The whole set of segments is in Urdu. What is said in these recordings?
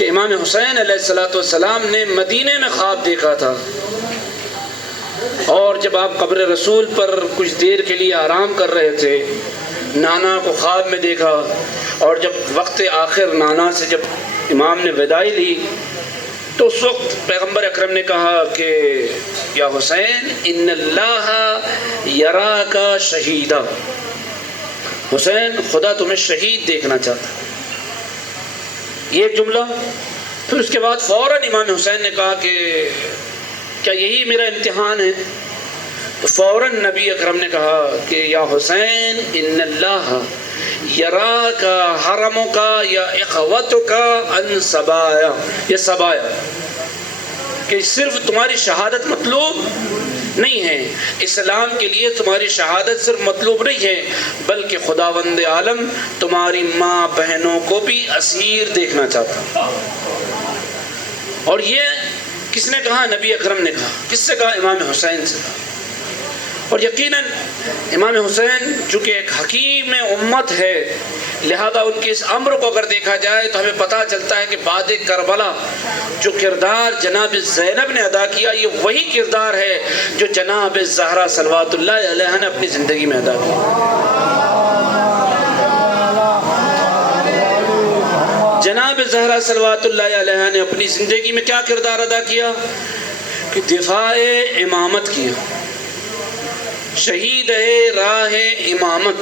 کہ امام حسین علیہ السلام نے مدینے میں خواب دیکھا تھا، اور جب آپ قبر رسول پر کچھ دیر کے لیے آرام کر رہے تھے، نانا کو خواب میں دیکھا، اور جب وقت آخر نانا سے جب امام نے وداعی لی تو اس وقت پیغمبر اکرم نے کہا کہ یا حسین ان اللہ یراک شہیدا، حسین خدا تمہیں شہید دیکھنا چاہتا ہے. یہ ایک جملہ. پھر اس کے بعد فوراً امام حسین نے کہا کہ کیا یہی میرا امتحان ہے؟ تو فوراً نبی اکرم نے کہا کہ یا حسین ان اللہ یراک حرمک یا اخوتک ان سبایا، یہ سبایا کہ صرف تمہاری شہادت مطلوب نہیں ہے، اسلام کے لیے تمہاری شہادت صرف مطلوب نہیں ہے، بلکہ خداوند عالم تمہاری ماں بہنوں کو بھی اسیر دیکھنا چاہتا. اور یہ کس نے کہا؟ نبی اکرم نے کہا. کس سے کہا؟ امام حسین سے کہا. اور یقیناً امام حسین چونکہ ایک حکیم امت ہے، لہذا ان کے اس امر کو اگر دیکھا جائے تو ہمیں پتہ چلتا ہے کہ بعد کربلا جو کردار جناب زینب نے ادا کیا، یہ وہی کردار ہے جو جناب زہرا صلوات اللہ علیہا نے اپنی زندگی میں ادا کیا. جناب زہرا صلوات اللہ علیہا نے اپنی زندگی میں کیا کردار ادا کیا کہ دفاع امامت کیا. شہید راہ امامت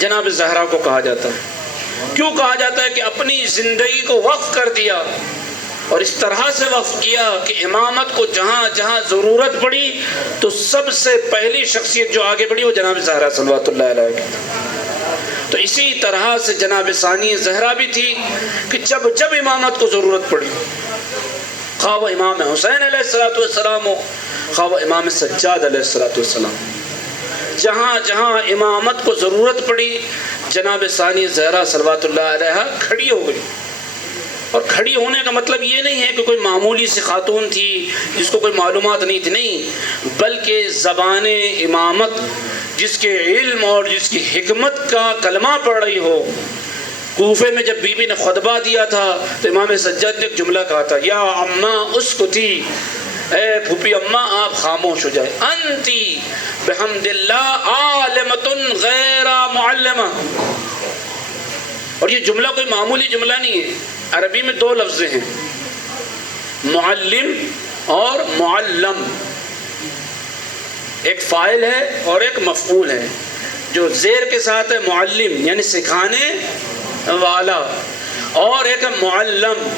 جناب زہرا کو کہا جاتا ہے. کیوں کہا جاتا ہے؟ کہ اپنی زندگی کو وقف کر دیا، اور اس طرح سے وقف کیا کہ امامت کو جہاں جہاں ضرورت پڑی تو سب سے پہلی شخصیت جو آگے بڑھی وہ جناب زہرا صلوات اللہ علیہ کی. تو اسی طرح سے جناب ثانی زہرا بھی تھی کہ جب جب امامت کو ضرورت پڑی، خواہ وہ امام حسین علیہ السلام ہو، خواہ وہ امام سجاد علیہ السلام، جہاں جہاں امامت کو ضرورت پڑی جناب ثانی زہرا صلوات اللہ علیہا کھڑی ہو گئی. اور کھڑی ہونے کا مطلب یہ نہیں ہے کہ کوئی معمولی سی خاتون تھی جس کو کوئی معلومات نہیں تھی، نہیں، بلکہ زبان امامت جس کے علم اور جس کی حکمت کا کلمہ پڑھ رہی ہو. کوفے میں جب بی بی نے خطبہ دیا تھا تو امام سجاد نے ایک جملہ کہا تھا، یا اماں اسکتی، اے پھوپھی اماں آپ خاموش ہو جائے، انتی بحمد اللہ عالمۃ غیر معلمہ. اور یہ جملہ کوئی معمولی جملہ نہیں ہے. عربی میں دو لفظ ہیں، معلم اور معلم. ایک فاعل ہے اور ایک مفعول ہے. جو زیر کے ساتھ ہے معلم یعنی سکھانے والا، اور ایک معلم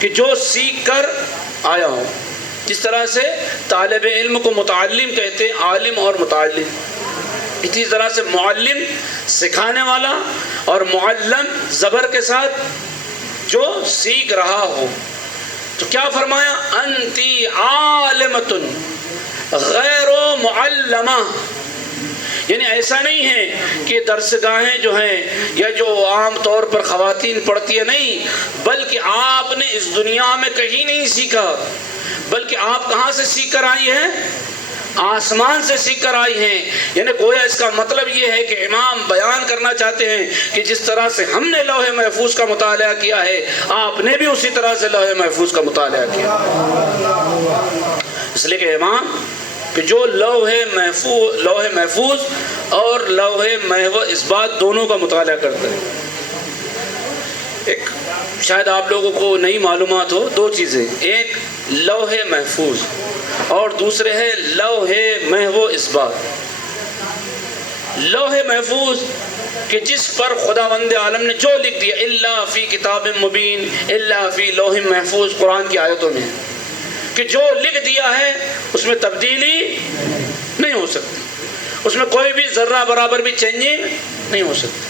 کہ جو سیکھ کر آیا ہو. جس طرح سے طالب علم کو متعلم کہتے ہیں، عالم اور متعلم، اسی طرح سے معلم سکھانے والا اور معلم زبر کے ساتھ جو سیکھ رہا ہو. تو کیا فرمایا؟ انتی عالمۃ غیر معلمہ. یعنی ایسا نہیں ہے کہ درسگاہیں جو ہیں یا جو عام طور پر خواتین پڑھتی ہیں، نہیں، بلکہ آپ نے اس دنیا میں کہیں نہیں سیکھا، بلکہ آپ کہاں سے سیکھ کر آئی ہیں؟ آسمان سے سیکھ کر آئی ہیں. یعنی گویا اس کا مطلب یہ ہے کہ امام بیان کرنا چاہتے ہیں کہ جس طرح سے ہم نے لوح محفوظ کا مطالعہ کیا ہے، آپ نے بھی اسی طرح سے لوح محفوظ کا مطالعہ کیا. اس لیے کہ امام کہ جو لوح محفوظ اور لوح محو اثبات دونوں کا مطالعہ کرتے ہیں. ایک شاید آپ لوگوں کو نئی معلومات ہو، دو چیزیں، ایک لوح محفوظ اور دوسرے ہے لوح محو اثبات. لوح محفوظ کہ جس پر خداوند عالم نے جو لکھ دیا، الا فی کتاب مبین، الا فی لوح محفوظ، قرآن کی آیتوں میں کہ جو لکھ دیا ہے اس میں تبدیلی نہیں ہو سکتی، اس میں کوئی بھی ذرہ برابر بھی چینجنگ نہیں ہو سکتی.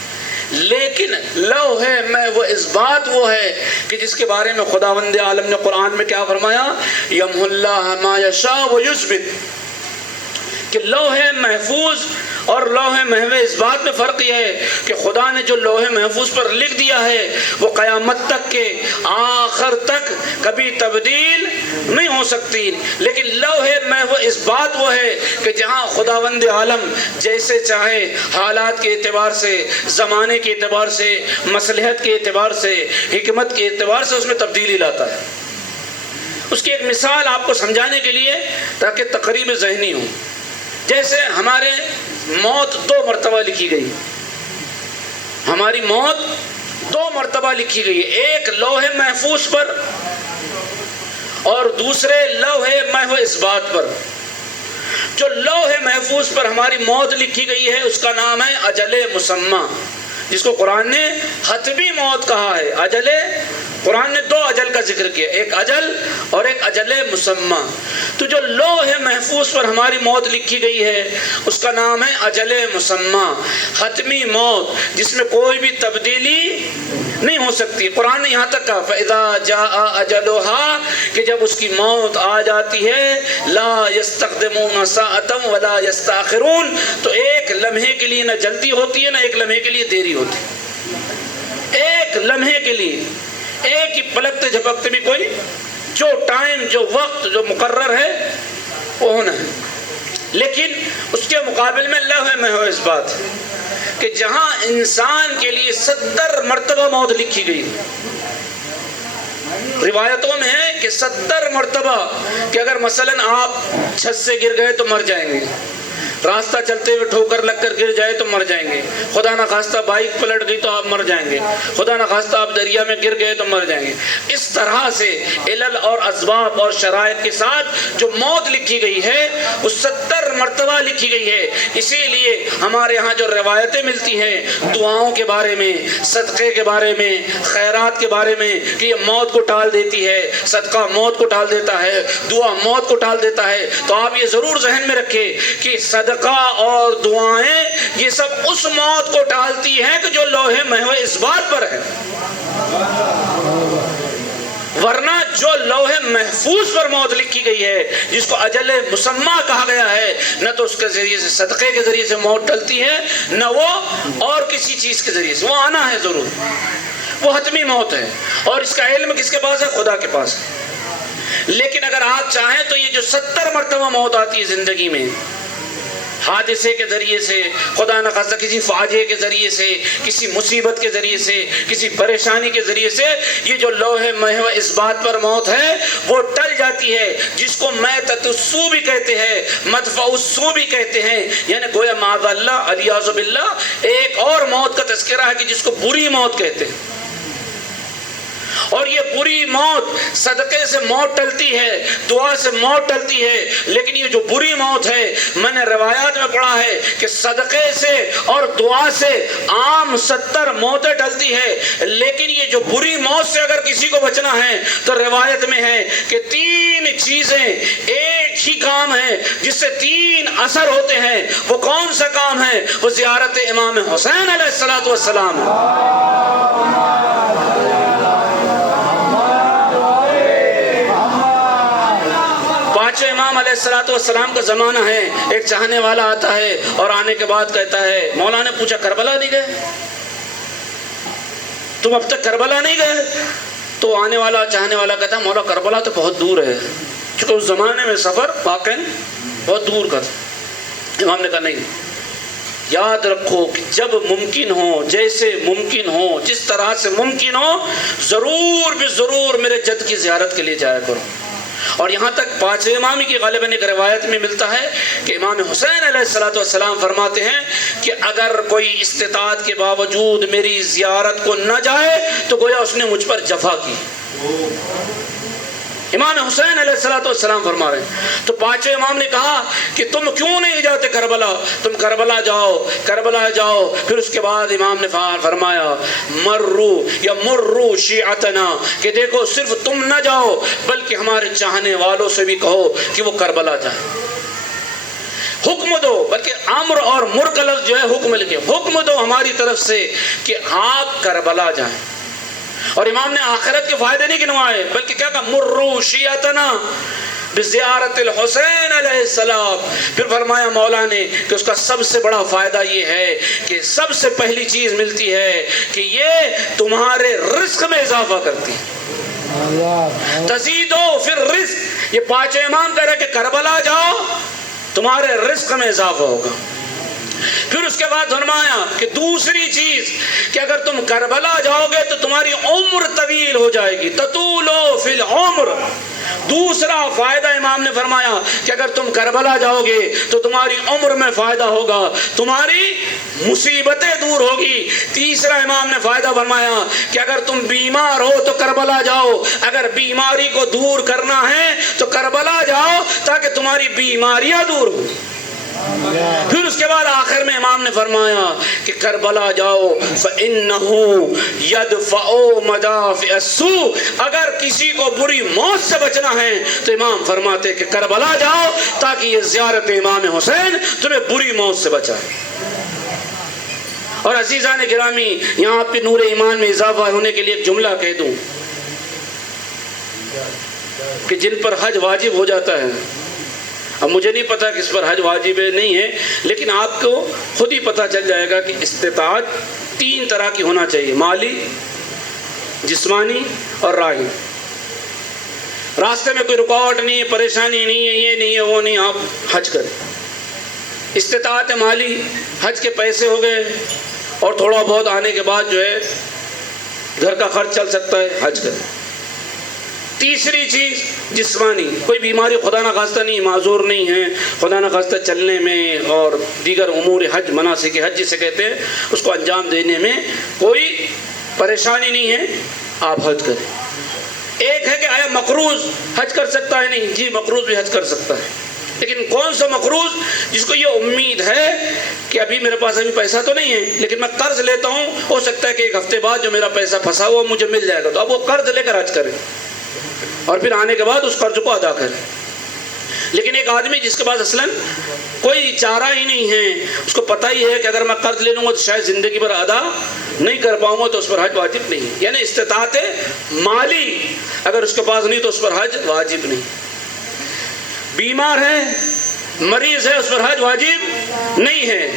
لیکن لوح محو اثبات وہ ہے کہ جس کے بارے میں خداوند عالم نے قرآن میں کیا فرمایا؟ یمحو اللہ ما یشاء و یثبت، کہ لوح محفوظ اور لوح محفوظ اس بات میں فرق یہ ہے کہ خدا نے جو لوح محفوظ پر لکھ دیا ہے وہ قیامت تک کے آخر تک کبھی تبدیل نہیں ہو سکتی. لیکن لوح محفوظ اس بات وہ ہے کہ جہاں خداوند عالم جیسے چاہے حالات کے اعتبار سے، زمانے کے اعتبار سے، مصلحت کے اعتبار سے، حکمت کے اعتبار سے اس میں تبدیلی لاتا ہے. اس کی ایک مثال آپ کو سمجھانے کے لیے تاکہ تقریب ذہنی ہو. جیسے ہمارے موت 2 مرتبہ لکھی گئی، ہماری موت 2 مرتبہ لکھی گئی ہے، ایک لوح محفوظ پر اور دوسرے لوح محفوظ اس بات پر. جو لوح محفوظ پر ہماری موت لکھی گئی ہے اس کا نام ہے اجل مسمى، جس کو قرآن نے حتمی موت کہا ہے. اجل، قرآن نے 2 اجل کا ذکر کیا، ایک اجل اور ایک اجل مسمى. تو جو لوح محفوظ پر ہماری موت لکھی گئی ہے اس کا نام ہے اجل مسمى، حتمی موت جس میں کوئی بھی تبدیلی نہیں ہو سکتی. قرآن نے یہاں تک کہا فَإِذَا جَاءَ أَجَلُهَا کہ جب اس کی موت آ جاتی ہے لا يستقدمون ساعة ولا يستأخرون، تو ایک لمحے کے لیے نہ جلدی ہوتی ہے نہ ایک لمحے کے لیے دیری ہوتی ہے. ایک لمحے کے لیے، ایک ہی پلکتے جھپکتے بھی کوئی جو ٹائم، جو وقت، جو مقرر ہے وہ ہونا ہے. لیکن اس کے مقابل میں لوح محفوظ اس بات کہ جہاں انسان کے لیے 70 مرتبہ موت لکھی گئی، روایتوں میں ہے کہ 70 مرتبہ کہ اگر مثلا آپ چھت سے گر گئے تو مر جائیں گے، راستہ چلتے ہوئے ٹھوکر لگ کر گر جائے تو مر جائیں گے، خدا نہ خواستہ بائک پلٹ گئی تو آپ مر جائیں گے، خدا نہ خواستہ آپ دریا میں گر گئے تو مر جائیں گے. اس طرح سے علل اور اسباب اور شرائط کے ساتھ جو موت لکھی گئی ہے وہ 70 مرتبہ لکھی گئی ہے. اسی لیے ہمارے ہاں جو روایتیں ملتی ہیں دعاؤں کے بارے میں، صدقے کے بارے میں، خیرات کے بارے میں کہ یہ موت کو ٹال دیتی ہے، صدقہ موت کو ٹال دیتا ہے، دعا موت کو ٹال دیتا ہے، تو آپ یہ ضرور ذہن میں رکھیں کہ صدقہ اور دعائیں یہ سب اس موت کو ٹالتی ہیں کہ جو لوح محفوظ اس بات پر ہے. ورنہ جو لوح محفوظ پر موت لکھی گئی ہے جس کو اجل مسمى کہا گیا ہے، نہ تو اس کے ذریعے سے، صدقے کے ذریعے سے موت ٹلتی ہے، نہ وہ اور کسی چیز کے ذریعے سے، وہ آنا ہے ضرور، وہ حتمی موت ہے. اور اس کا علم کس کے پاس ہے؟ خدا کے پاس. لیکن اگر آپ چاہیں تو یہ جو 70 مرتبہ موت آتی ہے زندگی میں، حادثے کے ذریعے سے، خدا نہ خواستہ کسی فاجعے کے ذریعے سے، کسی مصیبت کے ذریعے سے، کسی پریشانی کے ذریعے سے، یہ جو لوح محفوظ اس بات پر موت ہے وہ ٹل جاتی ہے، جس کو میتۃ السوء بھی کہتے ہیں، مدفع السوء بھی کہتے ہیں. یعنی گویا معاذ اللہ، علیاذ باللہ، ایک اور موت کا تذکرہ ہے کہ جس کو بری موت کہتے ہیں. اور یہ بری موت، صدقے سے موت ٹلتی ہے، دعا سے موت ٹلتی ہے، لیکن یہ جو بری موت ہے، میں نے روایات میں پڑھا ہے کہ صدقے سے اور دعا سے عام 70 موتیں ٹلتی ہے، لیکن یہ جو بری موت سے اگر کسی کو بچنا ہے تو روایت میں ہے کہ 3 چیزیں ایک ہی کام ہے جس سے 3 اثر ہوتے ہیں. وہ کون سا کام ہے؟ وہ زیارت امام حسین علیہ السلام ہے. امام علیہ السلام کا زمانہ ہے، ایک چاہنے والا آتا ہے اور آنے کے بعد کہتا ہے، مولا نے پوچھا کربلا نہیں گئے؟ تم اب تک کربلا نہیں گئے؟ تو آنے والا، چاہنے والا کہتا ہے مولا کربلا تو بہت دور ہے، چونکہ اس زمانے میں سفر واقعا بہت دور کا تھا. امام نے کہا نہیں، یاد رکھو کہ جب ممکن ہو، جیسے ممکن ہو، جس طرح سے ممکن ہو، ضرور بھی ضرور میرے جد کی زیارت کے لیے جایا کرو. اور یہاں تک 5 امامی کی غالباً ایک روایت میں ملتا ہے کہ امام حسین علیہ السلام فرماتے ہیں کہ اگر کوئی استطاعت کے باوجود میری زیارت کو نہ جائے تو گویا اس نے مجھ پر جفا کی. امام حسین علیہ السلام فرما رہے ہیں. تو 5 امام نے کہا کہ تم کیوں نہیں جاتے کربلا؟ تم کربلا جاؤ، کربلا جاؤ. پھر اس کے بعد امام نے فرمایا مرو یا مرو شیعتنا، کہ دیکھو صرف تم نہ جاؤ بلکہ ہمارے چاہنے والوں سے بھی کہو کہ وہ کربلا جائیں. حکم دو، بلکہ امر اور مر کا لفظ جو ہے حکم لکھے، حکم دو ہماری طرف سے کہ آپ کربلا جائیں. اور امام نے آخرت کے فائدے نہیں گنوائے بلکہ کیا کہا؟ مرو شیعتنا، بزیارت الحسین علیہ السلام. پھر فرمایا مولا نے کہ اس کا سب سے بڑا فائدہ یہ ہے کہ سب سے پہلی چیز ملتی ہے کہ یہ تمہارے رزق میں اضافہ کرتی ہے. تزیدو فی الرزق. یہ پانچوں امام کہہ رہے کہ کربلا جاؤ تمہارے رزق میں اضافہ ہوگا. پھر اس کے بعد فرمایا کہ دوسری چیز کہ اگر تم کربلا جاؤ گے تو تمہاری عمر طویل ہو جائے گی. تطولو فی العمر. دوسرا فائدہ امام نے فرمایا کہ اگر تم کربلا جاؤ گے تو تمہاری عمر میں فائدہ ہوگا, تمہاری مصیبتیں دور ہوگی. تیسرا امام نے فائدہ فرمایا کہ اگر تم بیمار ہو تو کربلا جاؤ, اگر بیماری کو دور کرنا ہے تو کربلا جاؤ تاکہ تمہاری بیماریاں دور ہوں. پھر اس کے بعد آخر میں امام نے فرمایا کہ کربلا جاؤ فَإِنَّهُ يَدْفَعُ مَدَافِعَ السُّوءِ. اگر کسی کو بری موت سے بچنا ہے تو امام فرماتے کہ کربلا جاؤ تاکہ یہ زیارت امام حسین تمہیں بری موت سے بچائے. اور عزیزان گرامی, یہاں آپ کے نور ایمان میں اضافہ ہونے کے لیے ایک جملہ کہہ دوں کہ جن پر حج واجب ہو جاتا ہے, اب مجھے نہیں پتا کس پر حج واجب نہیں ہے, لیکن آپ کو خود ہی پتہ چل جائے گا کہ استطاعت تین طرح کی ہونا چاہیے, مالی, جسمانی اور راہی. راستے میں کوئی رکاوٹ نہیں ہے, پریشانی نہیں ہے, یہ نہیں ہے, وہ نہیں, آپ حج کریں. استطاعت مالی, حج کے پیسے ہو گئے اور تھوڑا بہت آنے کے بعد جو ہے گھر کا خرچ چل سکتا ہے, حج کریں. تیسری چیز جسمانی, کوئی بیماری خدا نخواستہ نہیں, معذور نہیں ہے, خدا نخواستہ چلنے میں اور دیگر امور حج, مناسک حج جسے کہتے ہیں, اس کو انجام دینے میں کوئی پریشانی نہیں ہے, آپ حج کریں. ایک ہے کہ آیا مقروض حج کر سکتا ہے؟ نہیں جی, مقروض بھی حج کر سکتا ہے, لیکن کون سا مقروض جس کو یہ امید ہے کہ ابھی میرے پاس ابھی پیسہ تو نہیں ہے لیکن میں قرض لیتا ہوں, ہو سکتا ہے کہ ایک ہفتے بعد جو میرا پیسہ پھنسا ہوا مجھے مل جائے گا, تو اب وہ قرض لے کر حج کریں اور پھر آنے کے بعد اس قرض کو ادا کریں. لیکن ایک آدمی جس کے پاس اصلاً کوئی چارہ ہی نہیں ہے, اس کو پتہ ہی ہے کہ اگر میں قرض لے لوں گا تو شاید زندگی بھر ادا نہیں کر پاؤں گا, تو اس پر حج واجب نہیں. یعنی استطاعت مالی اگر اس کے پاس نہیں تو اس پر حج واجب نہیں. بیمار ہے, مریض ہے, اس پر حج واجب نہیں ہے.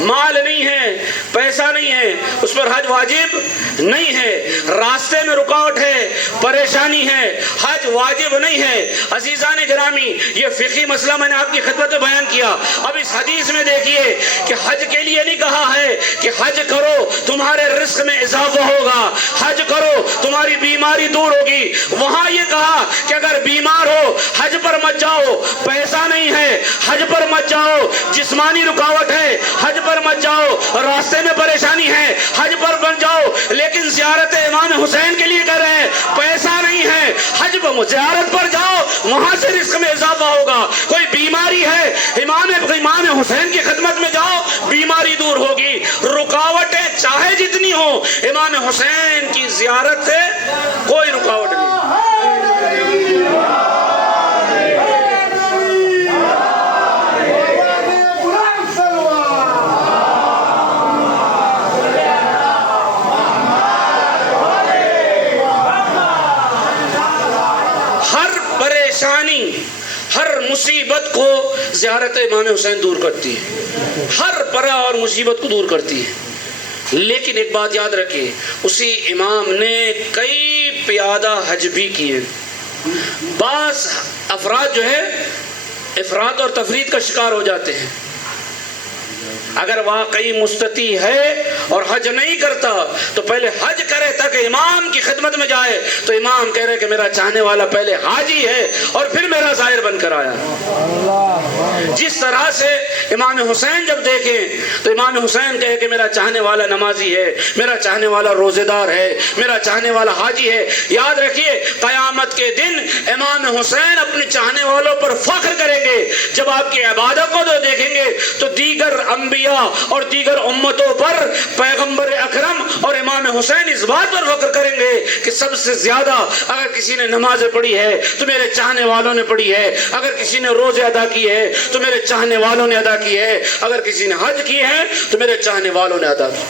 مال نہیں ہے, پیسہ نہیں ہے, اس پر حج واجب نہیں ہے. راستے میں رکاوٹ ہے, پریشانی ہے, حج واجب نہیں ہے. عزیزان گرامی, یہ فقہی مسئلہ میں نے آپ کی خدمت میں بیان کیا. اب اس حدیث میں دیکھیے کہ حج کے لیے نہیں کہا ہے کہ حج کرو تمہارے رزق میں اضافہ ہوگا, حج کرو تمہاری بیماری دور ہوگی. وہاں یہ کہا کہ اگر بیمار ہو حج پر مت جاؤ, پیسہ نہیں ہے حج پر مت جاؤ, جسمانی رکاوٹ ہے حج پر مت جاؤ, راستے میں پریشانی ہے حج پر مت جاؤ. لیکن زیارت امام حسین کے لیے کہہ رہے ہیں پیسہ نہیں ہے حج پر زیارت پر جاؤ, وہاں سے رزق میں اضافہ ہوگا. کوئی بیماری ہے امام حسین کی خدمت میں جاؤ, بیماری دور ہوگی. رکاوٹیں چاہے جتنی ہو, امام حسین کی زیارت سے کوئی رکاوٹ نہیں. ہر مصیبت کو زیارت امام حسین دور کرتی ہے, ہر پرا اور مصیبت کو دور کرتی ہے. لیکن ایک بات یاد رکھیے, اسی امام نے کئی پیادہ حج بھی کیے. بعض افراد جو ہے افراد اور تفرید کا شکار ہو جاتے ہیں. اگر واقعی مستطیع ہے اور حج نہیں کرتا تو پہلے حج کرے تاکہ امام کی خدمت میں جائے, تو امام کہہ رہے کہ میرا چاہنے والا پہلے حاجی ہے اور پھر میرا ظاہر بن کر آیا. جس طرح سے امام حسین جب دیکھیں تو امام حسین کہے کہ میرا چاہنے والا نمازی ہے, میرا چاہنے والا روزے دار ہے, میرا چاہنے والا حاجی ہے. یاد رکھیے قیامت کے دن امام حسین اپنے چاہنے والوں پر فخر کریں گے. جب آپ کی عبادت کو دیکھیں گے تو دیگر انبیاء اور دیگر امتوں پر پیغمبر اکرم اور امام حسین اس بات پر فخر کریں گے کہ سب سے زیادہ اگر کسی نے نماز پڑھی ہے تو میرے چاہنے والوں نے پڑھی ہے, اگر کسی نے روزے ادا کی ہے تو میرے چاہنے والوں نے ادا کی ہے, اگر کسی نے حج کی ہے تو میرے چاہنے والوں نے ادا کی.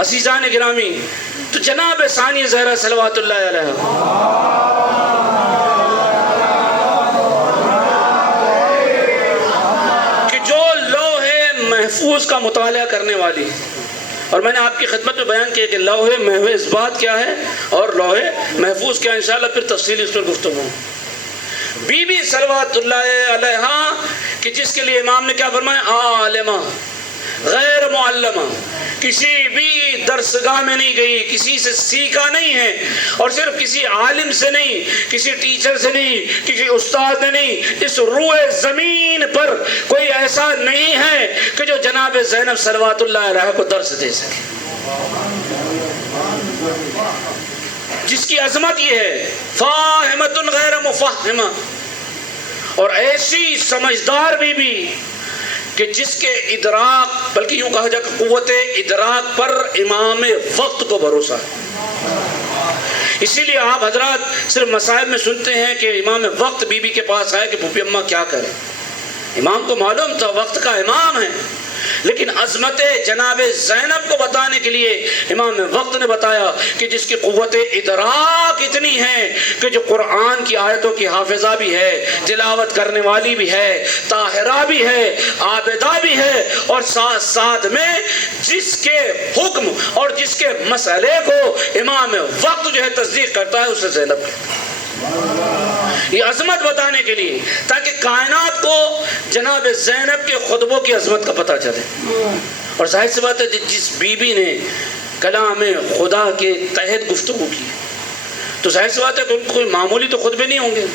عزیزان گرامی, تو جناب ثانی زہرا صلوات اللہ علیہ محفوظ کا مطالعہ کرنے والی. اور میں نے آپ کی خدمت میں بیان کیا کہ لوح محفوظ بات کیا ہے اور لوح محفوظ کیا ہے. انشاءاللہ پھر تفصیلی اس پر گفتگو. بی بی صلوات اللہ علیہا کہ جس کے لیے امام نے کیا فرمایا؟ عالمہ غیر معلمہ، کسی بھی درسگاہ میں نہیں گئی، کسی سے سیکھا نہیں ہے، اور صرف کسی عالم سے نہیں، کسی ٹیچر سے نہیں، کسی استاد نے نہیں. اس روئے زمین پر کوئی ایسا نہیں ہے کہ جو جناب زینب صلوات اللہ علیہا کو درس دے سکے. جس کی عظمت یہ ہے فاہمۃ غیر مفہمہ، اور ایسی سمجھدار بی کہ جس کے ادراک، بلکہ یوں کہا جائے کہ قوت ادراک پر امام وقت کو بھروسہ ہے. اسی لیے آپ حضرات صرف مصائب میں سنتے ہیں کہ امام وقت بی کے پاس آئے کہ پھوپھی اماں کیا کرے. امام کو معلوم تھا وقت کا امام ہے، لیکن عظمت جناب زینب کو بتانے کے لیے امام وقت نے بتایا کہ جس کی قوت ادراک اتنی ہے کہ جو قرآن کی آیتوں کی حافظہ بھی ہے، تلاوت کرنے والی بھی ہے، طاہرہ بھی ہے، عابدہ بھی ہے، اور ساتھ ساتھ میں جس کے حکم اور جس کے مسئلے کو امام وقت جو ہے تصدیق کرتا ہے اسے زینب کہتا ہے. یہ عظمت بتانے کے لیے تاکہ کائنات کو جناب زینب کے خطبوں کی عظمت کا پتہ چلے. اور ظاہر سی بات ہے جس بی بی نے کلام خدا کے تحت گفتگو کی تو ظاہر سی بات ہے کہ ان کو کوئی معمولی تو خطبے نہیں ہوں گے.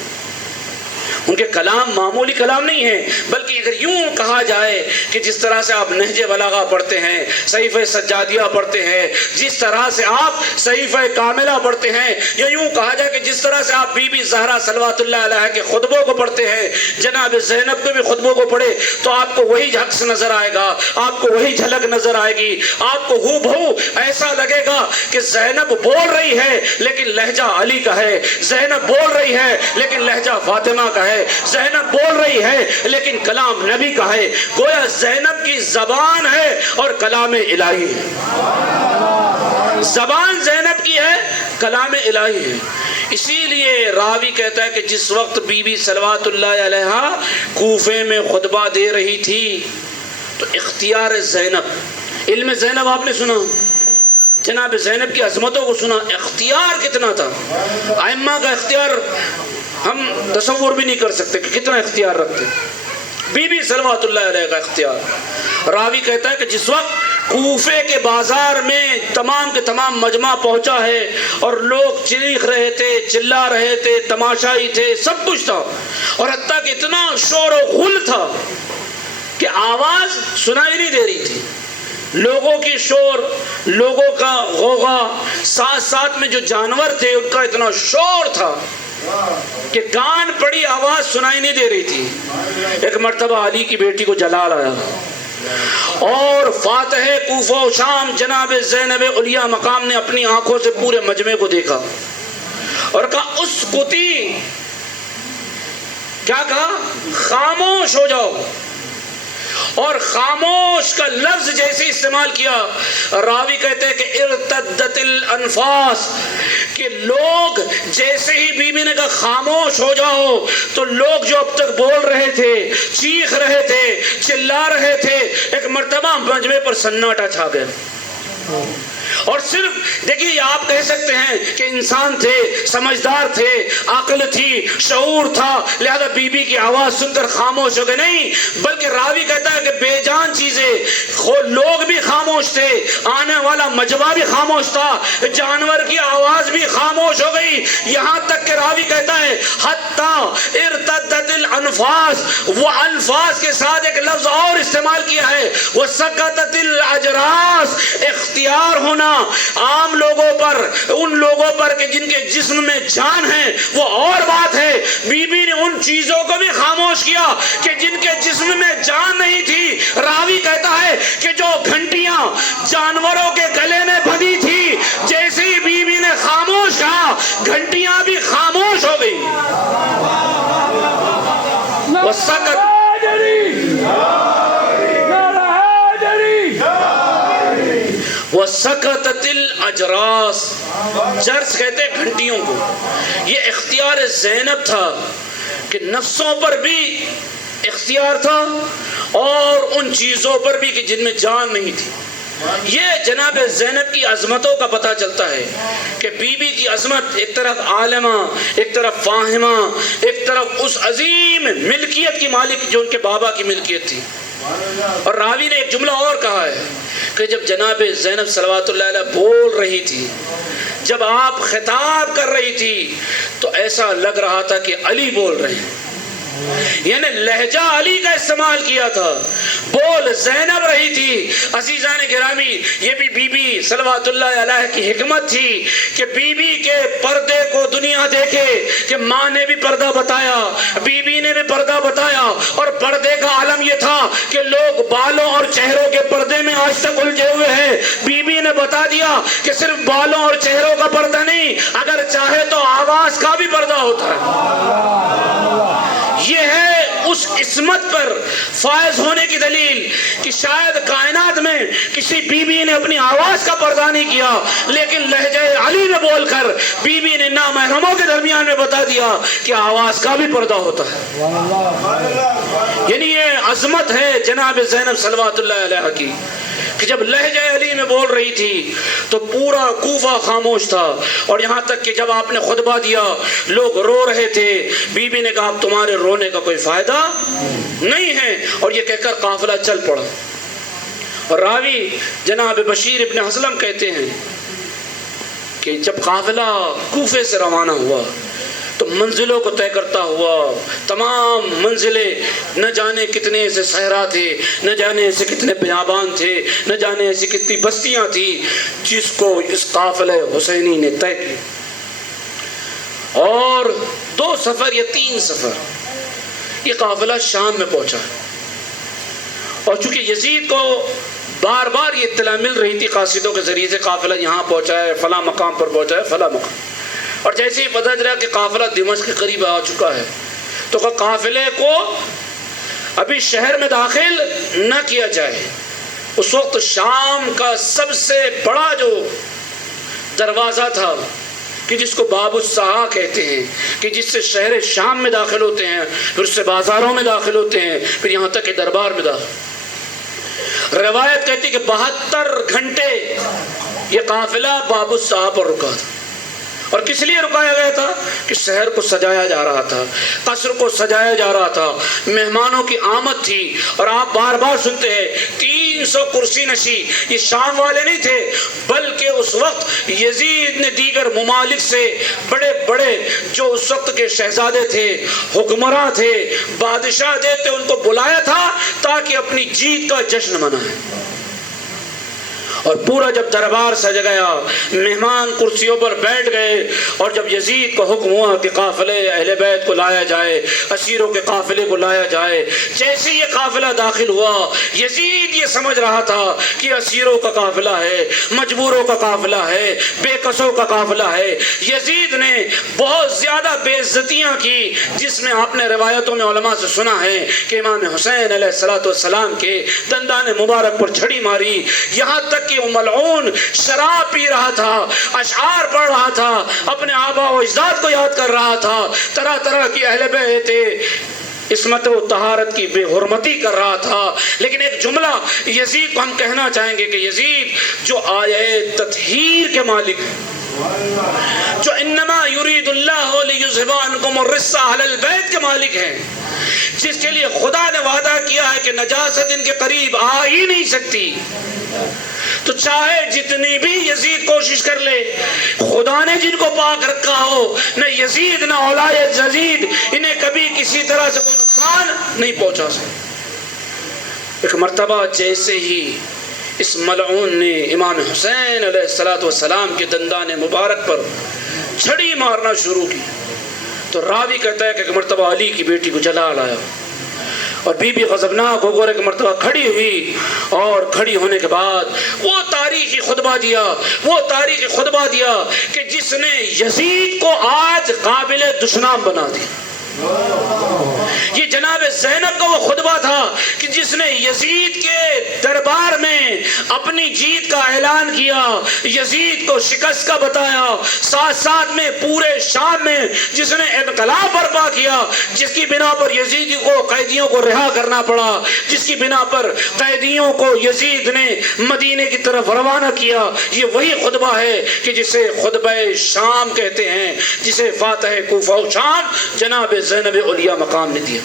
ان کے کلام معمولی کلام نہیں ہے، بلکہ اگر یوں کہا جائے کہ جس طرح سے آپ نہج بلاغہ پڑھتے ہیں، صحیفہ سجادیہ پڑھتے ہیں، جس طرح سے آپ صحیفہ کاملہ پڑھتے ہیں، یا یوں کہا جائے کہ جس طرح سے آپ بی بی زہرا صلوات اللہ علیہا کے خطبوں کو پڑھتے ہیں، جناب زینب کے بھی خطبوں کو پڑھے تو آپ کو وہی عکس نظر آئے گا، آپ کو وہی جھلک نظر آئے گی. آپ کو ہو بہو ایسا لگے گا کہ زینب بول رہی ہے لیکن لہجہ علی کا ہے، زینب بول رہی ہے لیکن لہجہ فاطمہ کا ہے، زینب بول رہی ہے لیکن کلام نبی کا ہے. گویا زینب کی زبان ہے اور کلام الہی ہے. زبان زینب کی ہے، کلام الہی ہے. اسی لیے راوی کہتا ہے کہ جس وقت بی بی صلوات اللہ علیہا کوفے میں خطبہ دے رہی تھی تو اختیار زینب، علم زینب آپ نے سنا، جناب زینب کی عظمتوں کو سنا، اختیار کتنا تھا. ائمہ کا اختیار ہم تصور بھی نہیں کر سکتے کہ کتنا اختیار رکھتے. بی بی صلوات اللہ علیہ کا اختیار. راوی کہتا ہے کہ جس وقت کوفے کے بازار میں تمام کے تمام مجمع پہنچا ہے اور لوگ چیخ رہے تھے، چلا رہے تھے، تماشائی تھے، سب کچھ تھا، اور حتیٰ کہ اتنا شور و غل تھا کہ آواز سنائی نہیں دے رہی تھی. لوگوں کی شور، لوگوں کا غوغا، ساتھ ساتھ میں جو جانور تھے ان کا اتنا شور تھا کہ کان پڑی آواز سنائی نہیں دے رہی تھی. ایک مرتبہ علی کی بیٹی کو جلال آیا اور فاتح کوفہ و شام جناب زینب علیہ مقام نے اپنی آنکھوں سے پورے مجمع کو دیکھا اور کہا اسکتی، کیا کہا؟ خاموش ہو جاؤ. اور خاموش کا لفظ جیسے استعمال کیا، راوی کہتے ہیں کہ ارتدت الانفاس، کہ لوگ جیسے ہی بی بی نے کہا خاموش ہو جاؤ تو لوگ جو اب تک بول رہے تھے، چیخ رہے تھے، چلا رہے تھے، ایک مرتبہ مجمع پر سناٹا چھا گیا. اور صرف دیکھیے آپ کہہ سکتے ہیں کہ انسان تھے، سمجھدار تھے، عقل تھی، شعور تھا، لہذا بی بی کی آواز سن کر خاموش ہو گئے. نہیں، بلکہ راوی کہتا ہے کہ بے جان چیزیں، لوگ بھی خاموش تھے، آنے والا مجمع بھی خاموش تھا، جانور کی آواز بھی خاموش ہو گئی. یہاں تک کہ راوی کہتا ہے حتی ارتدت الانفاس، وہ الفاظ کے ساتھ ایک لفظ اور استعمال کیا ہے، وسکتت الاجراس، اختیار ہونا عام لوگوں پر، ان لوگوں پر کہ جن کے جسم میں جان ہے وہ اور بات ہے. بی بی نے ان چیزوں کو بھی خاموش کیا کہ جن کے جسم میں جان نہیں تھی. راوی کہتا ہے کہ جو گھنٹیاں جانوروں کے گلے میں بندھی تھی، جیسے ہی بی بی نے خاموش کہا گھنٹیاں بھی خاموش ہو گئی. وَسَكَتَتِ الْأَجْرَاسِ، جرس کہتے ہیں گھنٹیوں کو. یہ اختیار زینب تھا کہ نفسوں پر بھی اختیار تھا اور ان چیزوں پر بھی کہ جن میں جان نہیں تھی. یہ جناب زینب کی عظمتوں کا پتہ چلتا ہے کہ بی بی کی عظمت ایک طرف عالمہ، ایک طرف فاہمہ، ایک طرف اس عظیم ملکیت کی مالک جو ان کے بابا کی ملکیت تھی. اور راوی نے ایک جملہ اور کہا ہے کہ جب جناب زینب صلوات اللہ علیہ بول رہی تھی، جب آپ خطاب کر رہی تھی تو ایسا لگ رہا تھا کہ علی بول رہے ہیں، یعنی لہجہ علی کا استعمال کیا تھا، بول زینب رہی تھی. عزیزان گرامی، یہ بھی بی بی صلوات اللہ علیہ کی حکمت تھی کہ بی بی کے پردے کو دنیا دیکھے کہ ماں نے بھی پردہ بتایا، بی بی نے بھی پردہ بتایا. اور پردے کا عالم یہ تھا کہ لوگ بالوں اور چہروں کے پردے میں آج تک الجھے ہوئے ہیں. بی بی نے بتا دیا کہ صرف بالوں اور چہروں کا پردہ نہیں، اگر چاہے تو آواز کا بھی پردہ ہوتا ہے. یہ ہے اس عصمت پر فائز ہونے کی دلیل کہ شاید کائنات میں کسی بی بی نے اپنی آواز کا پردہ نہیں کیا، لیکن لہجہ علی میں بول کر بی بی نے نامحرموں کے درمیان میں بتا دیا کہ آواز کا بھی پردہ ہوتا ہے. یعنی یہ عظمت ہے جناب زینب صلوات اللہ علیہ کی کہ جب لہجہ علی میں بول رہی تھی تو پورا کوفہ خاموش تھا. اور یہاں تک کہ جب آپ نے خطبہ دیا لوگ رو رہے تھے، بی بی نے کہا اب تمہارے رونے کا کوئی فائدہ نہیں ہے، اور یہ کہہ کر قافلہ چل پڑا. اور راوی جناب بشیر ابن حسلم کہتے ہیں کہ جب قافلہ کوفے سے روانہ ہوا تو منزلوں کو طے کرتا ہوا، تمام منزلیں نہ جانے کتنے ایسے صحرا تھے، نہ جانے ایسے کتنے بیابان تھے، نہ جانے ایسی کتنی بستیاں تھیں جس کو اس قافلہ حسینی نے طے کی. اور 2 سفر یا 3 سفر یہ قافلہ شام میں پہنچا. اور چونکہ یزید کو بار بار یہ اطلاع مل رہی تھی قاصدوں کے ذریعے سے قافلہ یہاں پہنچا ہے، فلاں مقام پر پہنچا ہے، فلاں مقام. اور جیسے ہی پتہ چلا کہ قافلہ دمشق کے قریب آ چکا ہے تو قافلے کو ابھی شہر میں داخل نہ کیا جائے. اس وقت شام کا سب سے بڑا جو دروازہ تھا کہ جس کو باب السہا کہتے ہیں، کہ جس سے شہر شام میں داخل ہوتے ہیں، پھر اس سے بازاروں میں داخل ہوتے ہیں، پھر یہاں تک کہ دربار میں داخل. روایت کہتی ہے کہ 72 گھنٹے یہ قافلہ باب السہا پر رکا تھا. اور کس لیے رکایا گیا تھا؟ کہ شہر کو سجایا جا رہا تھا، قصر کو سجایا جا رہا تھا، مہمانوں کی آمد تھی. اور آپ بار بار سنتے ہیں 300 کرسی نشی یہ شام والے نہیں تھے، بلکہ اس وقت یزید نے دیگر ممالک سے بڑے بڑے جو اس وقت کے شہزادے تھے، حکمراں تھے، بادشاہ تھے، ان کو بلایا تھا تاکہ اپنی جیت کا جشن منائیں. اور پورا جب دربار سج گیا، مہمان کرسیوں پر بیٹھ گئے، اور جب یزید کو حکم ہوا کہ قافلے اہل بیت کو لایا جائے، اسیروں کے قافلے کو لایا جائے، جیسے یہ قافلہ داخل ہوا یزید یہ سمجھ رہا تھا کہ اسیروں کا قافلہ ہے، مجبوروں کا قافلہ ہے، بے کسوں کا قافلہ ہے. یزید نے بہت زیادہ بے عزتیاں کی، جس میں آپ نے روایتوں میں علماء سے سنا ہے کہ امام حسین علیہ السلام کے دندان مبارک پر چھڑی ماری، یہاں تک کہ وہ ملعون شراب پی رہا تھا، اشعار پڑھ رہا تھا، اپنے آبا و اجداد کو یاد کر رہا تھا، طرح طرح کی اہل بیت عصمت و طہارت کی بے حرمتی کر رہا تھا. لیکن ایک جملہ یزید کو ہم کہنا چاہیں گے کہ یزید جو آیے تطہیر کے مالک، جو انما یرید اللہ لیذھب عنکم الرجس اہل البیت کے مالک ہیں، جس کے لیے خدا نے وعدہ کیا ہے کہ نجاست ان کے قریب آ ہی نہیں سکتی، تو چاہے جتنی بھی یزید کوشش کر لے، خدا نے جن کو پاک رکھا ہو، نہ یزید نہ اولاد یزید انہیں کبھی کسی طرح سے کوئی نقصان نہیں پہنچا سکتا. ایک مرتبہ جیسے ہی اس ملعون نے امام حسین علیہ السلام کے دندان مبارک پر چھڑی مارنا شروع کی، تو راوی کہتا ہے کہ ایک مرتبہ علی کی بیٹی کو جلال آیا، اور بی بی غضبناک ہو کر ایک مرتبہ کھڑی ہوئی، اور کھڑی ہونے کے بعد وہ تاریخی خطبہ دیا کہ جس نے یزید کو آج قابل دشنام بنا دیا. یہ جناب زینب کا وہ خطبہ تھا کہ جس نے یزید کے دربار میں اپنی جیت کا اعلان کیا، یزید کو شکست کا بتایا، ساتھ ساتھ میں پورے شام میں جس نے انقلاب برپا کیا، جس کی بنا پر یزید کو قیدیوں کو رہا کرنا پڑا، جس کی بنا پر قیدیوں کو یزید نے مدینے کی طرف روانہ کیا، یہ وہی خطبہ ہے کہ جسے خطبہ شام کہتے ہیں، جسے فاتح کوفہ و شام جناب زینب علیہ مقام نے دیا۔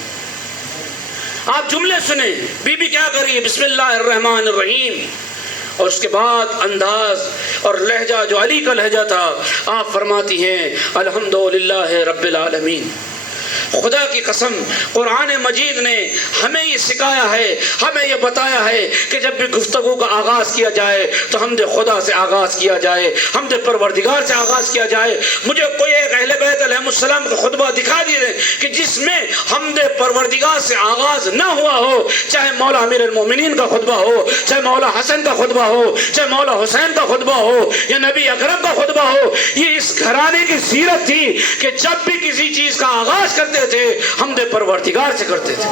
آپ جملے سنیں، بی بی کیا کری، بسم اللہ الرحمن الرحیم، اور اس کے بعد انداز اور لہجہ جو علی کا لہجہ تھا، آپ فرماتی ہیں الحمدللہ رب العالمین۔ خدا کی قسم قرآن مجید نے ہمیں یہ سکھایا ہے، ہمیں یہ بتایا ہے کہ جب بھی گفتگو کا آغاز کیا جائے تو حمد خدا سے آغاز کیا جائے، حمد پروردگار سے آغاز کیا جائے۔ مجھے کوئی ایک اہل بیت علیہ السلام کا خطبہ دکھا دیے کہ جس میں حمد پروردگار سے آغاز نہ ہوا ہو، چاہے مولا امیر المومنین کا خطبہ ہو، چاہے مولا حسن کا خطبہ ہو، چاہے مولا حسین کا خطبہ ہو، یا نبی اکرم کا خطبہ ہو۔ یہ اس گھرانے کی سیرت تھی کہ جب بھی کسی چیز کا آغاز کرتے تھے حمد پروردگار سے کرتے تھے۔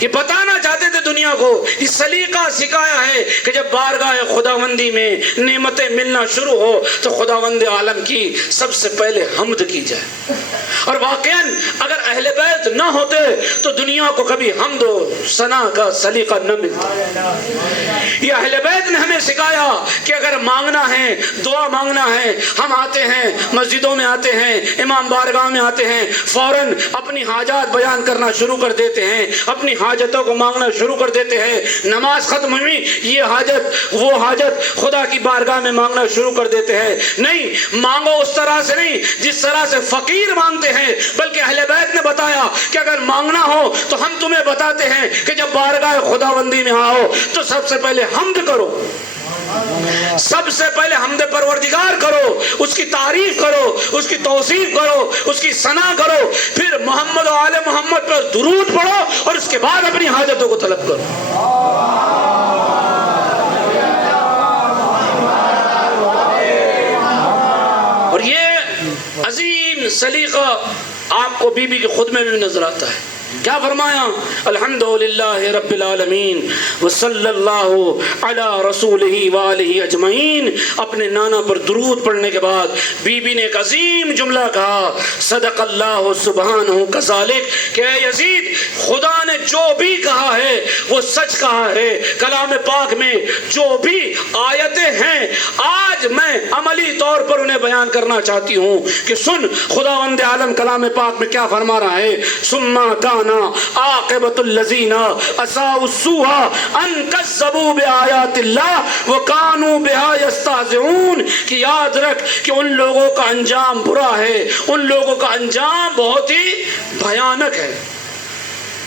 یہ بتانا چاہتے تھے دنیا کو، یہ سلیقہ سکھایا ہے کہ جب بارگاہ خداوندی میں نعمتیں ملنا شروع ہو تو خداوند عالم کی سب سے پہلے حمد کی جائے۔ اور واقعاً اگر اہل بیت نہ ہوتے تو دنیا کو کبھی حمد و ثنا کا سلیقہ نہ ملتا۔ یہ اہل بیت نے ہمیں سکھایا کہ اگر مانگنا ہے، دعا مانگنا ہے، ہم آتے ہیں مسجدوں میں، آتے ہیں امام بارگاہ میں، آتے ہیں فوراً اپنی حاجات بیان کرنا شروع کر دیتے ہیں، اپنی حاجتوں کو مانگنا شروع کر دیتے ہیں۔ نماز ختم ہوئی، یہ حاجت وہ حاجت خدا کی بارگاہ میں مانگنا شروع کر دیتے ہیں۔ نہیں، مانگو اس طرح سے نہیں جس طرح سے فقیر مانگتے ہیں، بلکہ اہل بیت نے بتایا کہ اگر مانگنا ہو تو ہم تمہیں بتاتے ہیں کہ جب بارگاہ خداوندی میں آؤ تو سب سے پہلے حمد کرو، سب سے پہلے حمد پروردگار کرو، اس کی تعریف کرو، اس کی توصیف کرو، اس کی ثنا کرو، پھر محمد و آل محمد پر درود پڑھو اور اس کے بعد اپنی حاجتوں کو طلب کرو۔ اور یہ عظیم سلیقہ آپ کو بی بی کے خطبے میں بھی نظر آتا ہے۔ کیا فرمایا؟ الحمدللہ رب العالمین وصلی اللہ علی رسولہ وآلہ اجمعین۔ اپنے نانا پر درود پڑھنے کے بعد بی بی نے ایک عظیم جملہ کہا، صدق اللہ سبحانہ کذالک، کہ اے یزید خدا نے جو بھی کہا ہے وہ سچ کہا ہے۔ کلام پاک میں جو بھی آیتیں ہیں آج میں عملی طور پر انہیں بیان کرنا چاہتی ہوں کہ سن خداوند عالم کلام پاک میں کیا فرما رہا ہے۔ ثم عاقبۃ الذین اساءوا السوء ان کذبوا بآیات اللہ وکانوا بها یستہزئون، کہ یاد رکھ کہ ان لوگوں کا انجام برا ہے، ان لوگوں کا انجام بہت ہی بھیانک ہے۔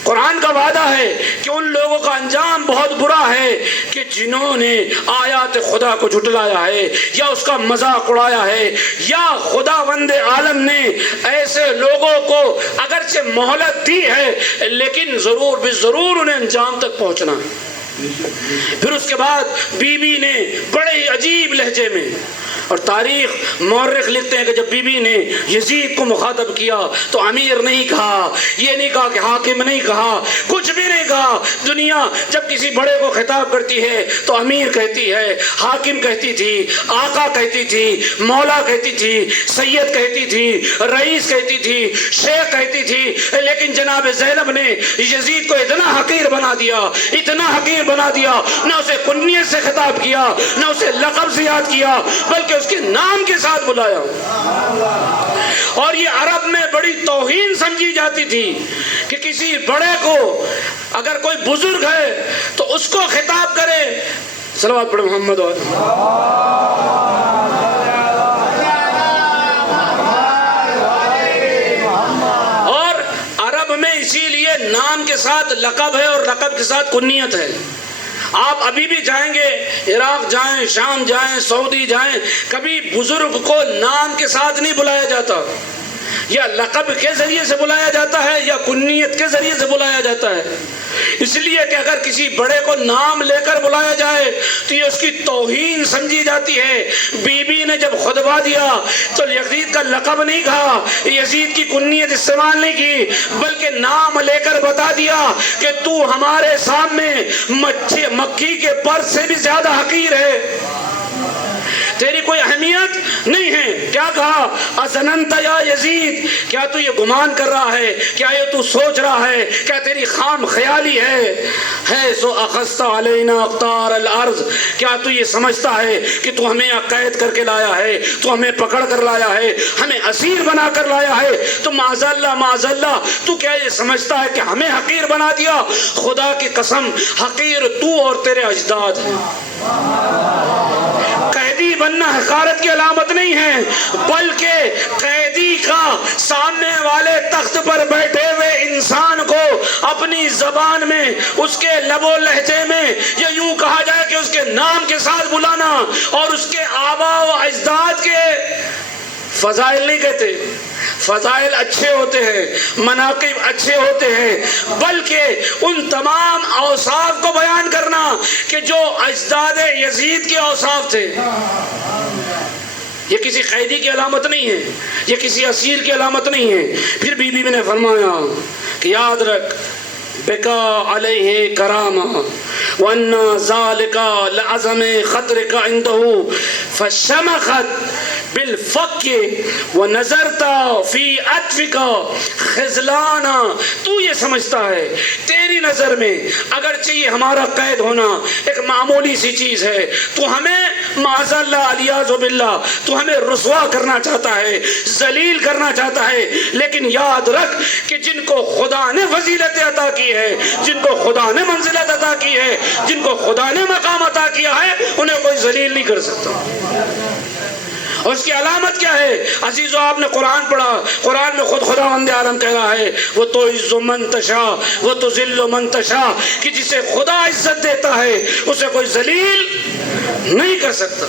قرآن کا وعدہ ہے کہ ان لوگوں کا انجام بہت برا ہے کہ جنہوں نے آیات خدا کو جھٹلایا ہے یا اس کا مذاق اڑایا ہے، یا خداوند عالم نے ایسے لوگوں کو اگرچہ مہلت دی ہے لیکن ضرور بھی ضرور انہیں انجام تک پہنچنا ہے۔ پھر اس کے بعد بی بی نے بڑے ہی عجیب لہجے میں، اور تاریخ مورخ لکھتے ہیں کہ جب بی بی نے یزید کو مخاطب کیا تو امیر نہیں کہا، یہ نہیں کہا کہ حاکم نہیں کہا، کچھ بھی نہیں کہا۔ دنیا جب کسی بڑے کو خطاب کرتی ہے تو امیر کہتی ہے، حاکم کہتی تھی، آقا کہتی تھی، مولا کہتی تھی، سید کہتی تھی، رئیس کہتی تھی، شیخ کہتی تھی، لیکن جناب زینب نے یزید کو اتنا حقیر بنا دیا، اتنا حقیر بنا دیا، نہ اسے کنیت سے خطاب کیا، نہ اسے لقب سے یاد کیا، بلکہ اس کے نام کے ساتھ بلایا۔ اور یہ عرب میں بڑی توہین سمجھی جاتی تھی کہ کسی بڑے کو اگر کوئی بزرگ ہے تو اس کو خطاب کرے، صلوات پڑھ محمد اور عرب میں اسی لیے نام کے ساتھ لقب ہے اور لقب کے ساتھ کنیت ہے۔ آپ ابھی بھی جائیں گے، عراق جائیں، شام جائیں، سعودی جائیں، کبھی بزرگ کو نام کے ساتھ نہیں بلایا جاتا۔ یا لقب کے ذریعے سے بلایا جاتا ہے یا کنیت کے ذریعے سے بلایا جاتا ہے. اس لیے کہ اگر کسی بڑے کو نام لے کر بلایا جائے تو یہ اس کی توہین سمجھی جاتی ہے. بی بی نے جب خطبہ دیا تو یزید کا لقب نہیں کہا, یزید کی کنیت استعمال نہیں کی, بلکہ نام لے کر بتا دیا کہ تو ہمارے سامنے مکھی کے پر سے بھی زیادہ حقیر ہے, تیری کوئی اہمیت نہیں ہے. کیا کہا؟ اظننت یا یزید, کیا تو یہ گمان کر رہا ہے, کیا یہ تو سوچ رہا ہے, کیا تیری خام خیالی ہے سو اخذت علینا اقطار الارض, کیا تو یہ سمجھتا ہے کہ تو ہمیں قید کر کے لایا ہے, تو ہمیں پکڑ کر لایا ہے, ہمیں اسیر بنا کر لایا ہے, تو معاذ اللہ تو کیا یہ سمجھتا ہے کہ ہمیں حقیر بنا دیا؟ خدا کی قسم حقیر تو اور تیرے اجداد ہیں. قیدی بننا حقارت کی علامت نہیں ہے, بلکہ قیدی کا سامنے والے تخت پر بیٹھے ہوئے انسان کو اپنی زبان میں, اس کے لب و لہجے میں, یا یوں کہا جائے کہ اس کے نام کے ساتھ بلانا, اور اس کے آبا و اجداد کے فضائل نہیں کہتے, فضائل اچھے ہوتے ہیں, مناقب اچھے ہوتے ہیں, بلکہ ان تمام اوصاف کو بیان کرنا کہ جو اجداد یزید کے اوصاف تھے. یہ کسی قیدی کی علامت نہیں ہے, یہ کسی اسیر کی علامت نہیں ہے. پھر بی بی نے فرمایا کہ یاد رکھ, بکا علیہ کرامہ وَأَنَّ ذَلِكَ لَعَظَمِ خَطْرِكَ عِنْدَهُ فَشَمَخَتْ بِالْفَكِّ وَنَظَرْتَ فِي عَطْفِكَ خِذْلَانًا. تو یہ سمجھتا ہے تیری نظر میں اگرچہ یہ ہمارا قید ہونا ایک معمولی سی چیز ہے, تو ہمیں معاذ اللہ علیاذ باللہ تو ہمیں رسوا کرنا چاہتا ہے, ذلیل کرنا چاہتا ہے. لیکن یاد رکھ کہ جن کو خدا نے فضیلت عطا کی ہے, جن کو خدا نے منزلت عطا کی ہے, جن کو خدا نے مقام عطا کیا ہے, انہیں کوئی ذلیل نہیں کر سکتا. اور اس کی علامت کیا ہے عزیزو؟ آپ نے قرآن پڑھا, قرآن میں خود خداوند عالم کہہ رہا ہے وہ تو عز من تشا وہ تو ذل من تشا, کہ جسے خدا عزت دیتا ہے اسے کوئی ذلیل نہیں کر سکتا.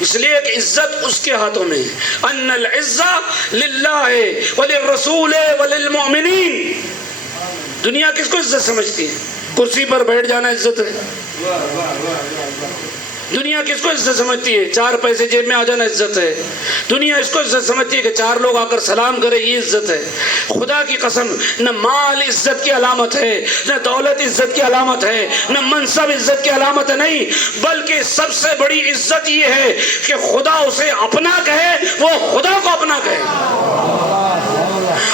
اس لیے کہ عزت اس کے ہاتھوں میں ہے. ان العزت للہ وللرسول وللمؤمنین. دنیا کس کو عزت سمجھتی ہے؟ کرسی پر بیٹھ جانا عزت ہے. دنیا کس کو عزت سمجھتی ہے؟ 4 پیسے جیب میں آ جانا عزت ہے. دنیا اس کو عزت سمجھتی ہے کہ 4 لوگ آ کر سلام کرے, یہ عزت ہے. خدا کی قسم نہ مال عزت کی علامت ہے, نہ دولت عزت کی علامت ہے, نہ منصب عزت کی علامت ہے, نہیں, بلکہ سب سے بڑی عزت یہ ہے کہ خدا اسے اپنا کہے, وہ خدا کو اپنا کہے.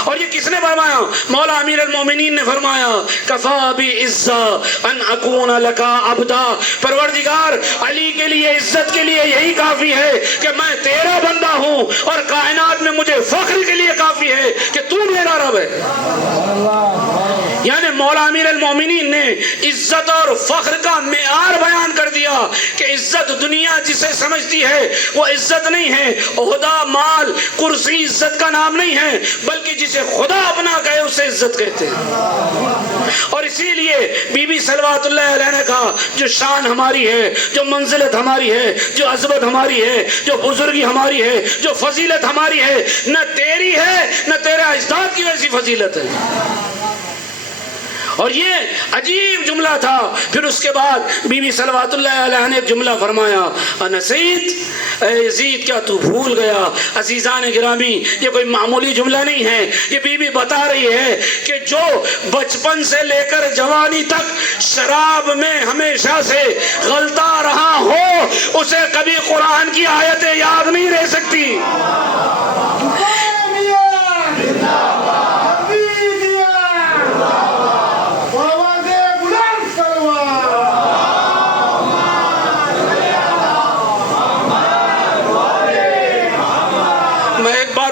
اور یہ کس نے فرمایا؟ مولا امیر المومنین نے فرمایا کفا بی عزت ان اکون لکا عبدا. پروردگار علی کے لیے, عزت کے لیے یہی کافی ہے کہ میں تیرا بندہ ہوں, اور کائنات میں مجھے فخر کے لیے کافی ہے کہ تو میرا رب ہے. یعنی مولا امیر المومنین نے عزت اور فخر کا معیار بیان کر دیا کہ عزت دنیا جسے سمجھتی ہے وہ عزت نہیں ہے, عہدہ, مال, کرسی عزت کا نام نہیں ہے, بلکہ جسے خدا اپنا کہے اسے عزت کہتے ہیں. اور اسی لیے بی بی صلوات اللہ علیہ نے کہا جو شان ہماری ہے, جو منزلت ہماری ہے, جو عظمت ہماری ہے, جو بزرگی ہماری ہے, جو فضیلت ہماری ہے, نہ تیری ہے نہ تیرے اجداد کی ویسی فضیلت ہے. اور یہ عجیب جملہ تھا. پھر اس کے بعد بی بی صلوات اللہ علیہ نے ایک جملہ فرمایا, انسیت, اے یزید کیا تو بھول گیا؟ عزیزان گرامی, یہ کوئی معمولی جملہ نہیں ہے. یہ بی بی بتا رہی ہے کہ جو بچپن سے لے کر جوانی تک شراب میں ہمیشہ سے غلطا رہا ہو, اسے کبھی قرآن کی آیتیں یاد نہیں رہ سکتی.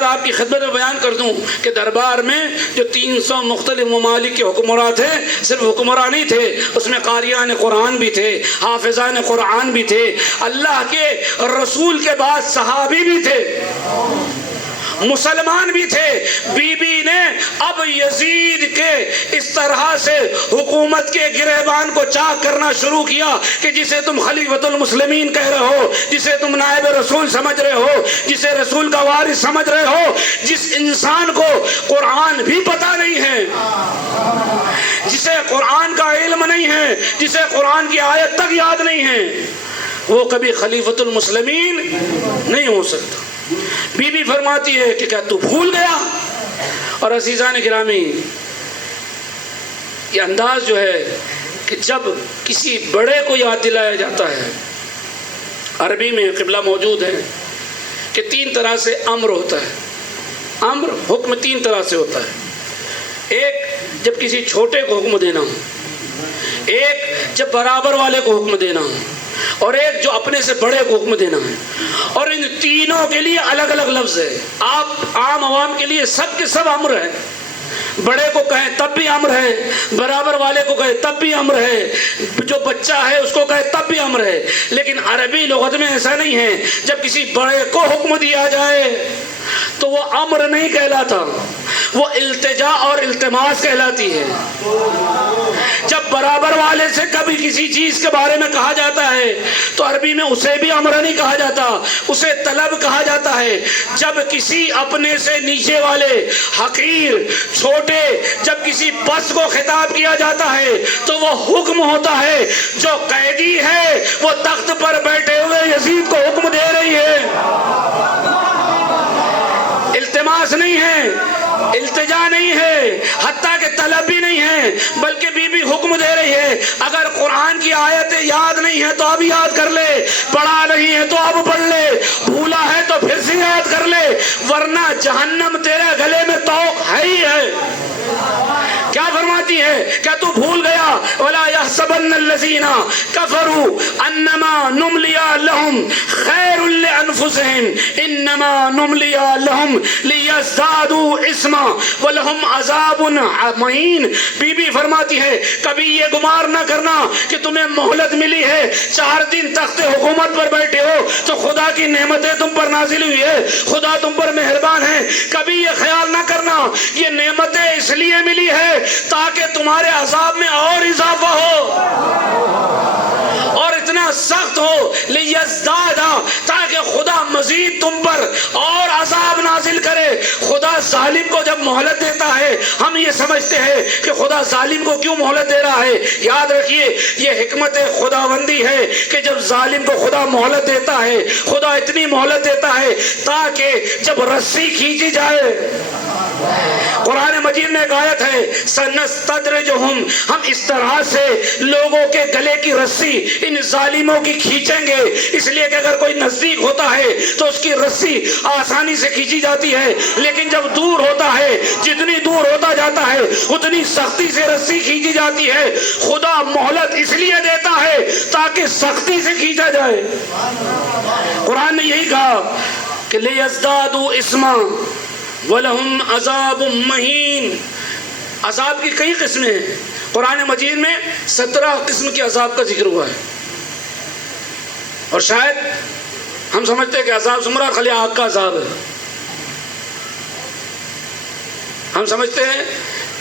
آپ کی خدمت میں بیان کر دوں کہ دربار میں جو 300 مختلف ممالک کے حکمراں تھے, صرف حکمراں نہیں تھے, اس میں قاریان قرآن بھی تھے, حافظان قرآن بھی تھے, اللہ کے رسول کے بعد صحابی بھی تھے. مسلمان بھی تھے. بی بی نے اب یزید کے اس طرح سے حکومت کے گریبان کو چاک کرنا شروع کیا کہ جسے تم خلیفۃ المسلمین کہہ رہے ہو، جسے تم نائب رسول سمجھ رہے ہو، جسے رسول کا وارث سمجھ رہے ہو، جس انسان کو قرآن بھی پتہ نہیں ہے، جسے قرآن کا علم نہیں ہے، جسے قرآن کی آیت تک یاد نہیں ہے، وہ کبھی خلیفۃ المسلمین نہیں ہو سکتا. بی بی فرماتی ہے کہ کیا تو بھول گیا؟ اور عزیزان گرامی، یہ انداز جو ہے کہ جب کسی بڑے کو یاد دلایا جاتا ہے، عربی میں قبلہ موجود ہے کہ 3 طرح سے امر ہوتا ہے. امر حکم 3 طرح سے ہوتا ہے. ایک جب کسی چھوٹے کو حکم دینا ہو، ایک جب برابر والے کو حکم دینا ہو، اور ایک جو اپنے سے بڑے کو حکم دینا ہے. اور ان تینوں کے لیے الگ الگ لفظ ہے. آپ عام عوام کے لیے سب کے سب امر ہے. بڑے کو کہیں تب بھی امر ہے، برابر والے کو کہے تب بھی امر ہے، جو بچہ ہے اس کو کہے تب بھی امر ہے. لیکن عربی لغت میں ایسا نہیں ہے. جب کسی بڑے کو حکم دیا جائے تو وہ امر نہیں کہلاتا، وہ التجا اور التماس کہلاتی ہے. جب برابر والے سے کبھی کسی چیز کے بارے میں کہا جاتا ہے تو عربی میں اسے بھی امر نہیں کہا جاتا، اسے طلب کہا جاتا ہے. جب کسی اپنے سے نیچے والے، حقیر، چھوٹے، جب کسی پست کو خطاب کیا جاتا ہے تو وہ حکم ہوتا ہے. جو قیدی ہے وہ تخت پر بیٹھے ہوئے یزید کو حکم دے رہی ہے، التماس نہیں ہے، التجا نہیں ہے، حتیٰ کہ طلب بھی نہیں ہے، بلکہ بی بی حکم دے رہی ہے. اگر قرآن کی آیتیں یاد نہیں ہے تو اب یاد کر لے، پڑھا نہیں ہے تو اب پڑھ لے، بھولا ہے تو پھر سے یاد کر لے، ورنہ جہنم تیرے گلے میں طوق ہے ہی ہے. کیا فرماتی ہے؟ کیا تو بھول گیا؟ وَلَا يَحْسَبَنَّ الَّذِينَ كَفَرُوا أَنَّمَا نُمْلِيَ لَهُمْ خَيْرٌ لِأَنفُسِهِمْ إِنَّمَا نُمْلِيَ لَهُمْ لِيَزْدَادُوا إِثْمًا وَلَهُمْ عَذَابٌ مُهِينٌ. بی بی فرماتی ہے کبھی یہ گمان نہ کرنا کہ تمہیں مہلت ملی ہے، 4 دن تخت حکومت پر بیٹھے ہو تو خدا کی نعمتیں تم پر نازل ہوئی ہے، خدا تم پر مہربان ہے. کبھی یہ خیال نہ کرنا یہ نعمتیں اس لیے ملی ہے تاکہ تمہارے عذاب میں اور اضافہ ہو اور اتنا سخت ہو، لیزدادا، تاکہ خدا مزید تم پر اور عذاب نازل کرے. خدا ظالم کو جب مہلت دیتا ہے ہم یہ سمجھتے ہیں کہ خدا ظالم کو کیوں مہلت دے رہا ہے. یاد رکھیے یہ حکمت خداوندی ہے کہ جب ظالم کو خدا مہلت دیتا ہے، خدا اتنی مہلت دیتا ہے تاکہ جب رسی کھینچی جائے. قرآن مجید میں ایک آیت ہے سنستدرجہم، ہم اس طرح سے لوگوں کے گلے کی رسی ان ظالموں کی کھینچیں گے. اس لیے کہ اگر کوئی نزدیک ہوتا ہے تو اس کی رسی آسانی سے کھینچی جاتی ہے، لیکن جب دور ہوتا ہے، جتنی دور ہوتا جاتا ہے اتنی سختی سے رسی کھینچی جاتی ہے. خدا مہلت اس لیے دیتا ہے تاکہ سختی سے کھینچا جائے. قرآن نے یہی کہا کہ لیزدادوا اثما وَلَهُمْ عَذَابٌ مَّهِينٌ. عذاب کی کئی قسمیں ہیں. قرآن مجید میں 17 قسم کے عذاب کا ذکر ہوا ہے. اور شاید ہم سمجھتے ہیں کہ عذاب زمرہ خالی آگ کا عذاب ہے. ہم سمجھتے ہیں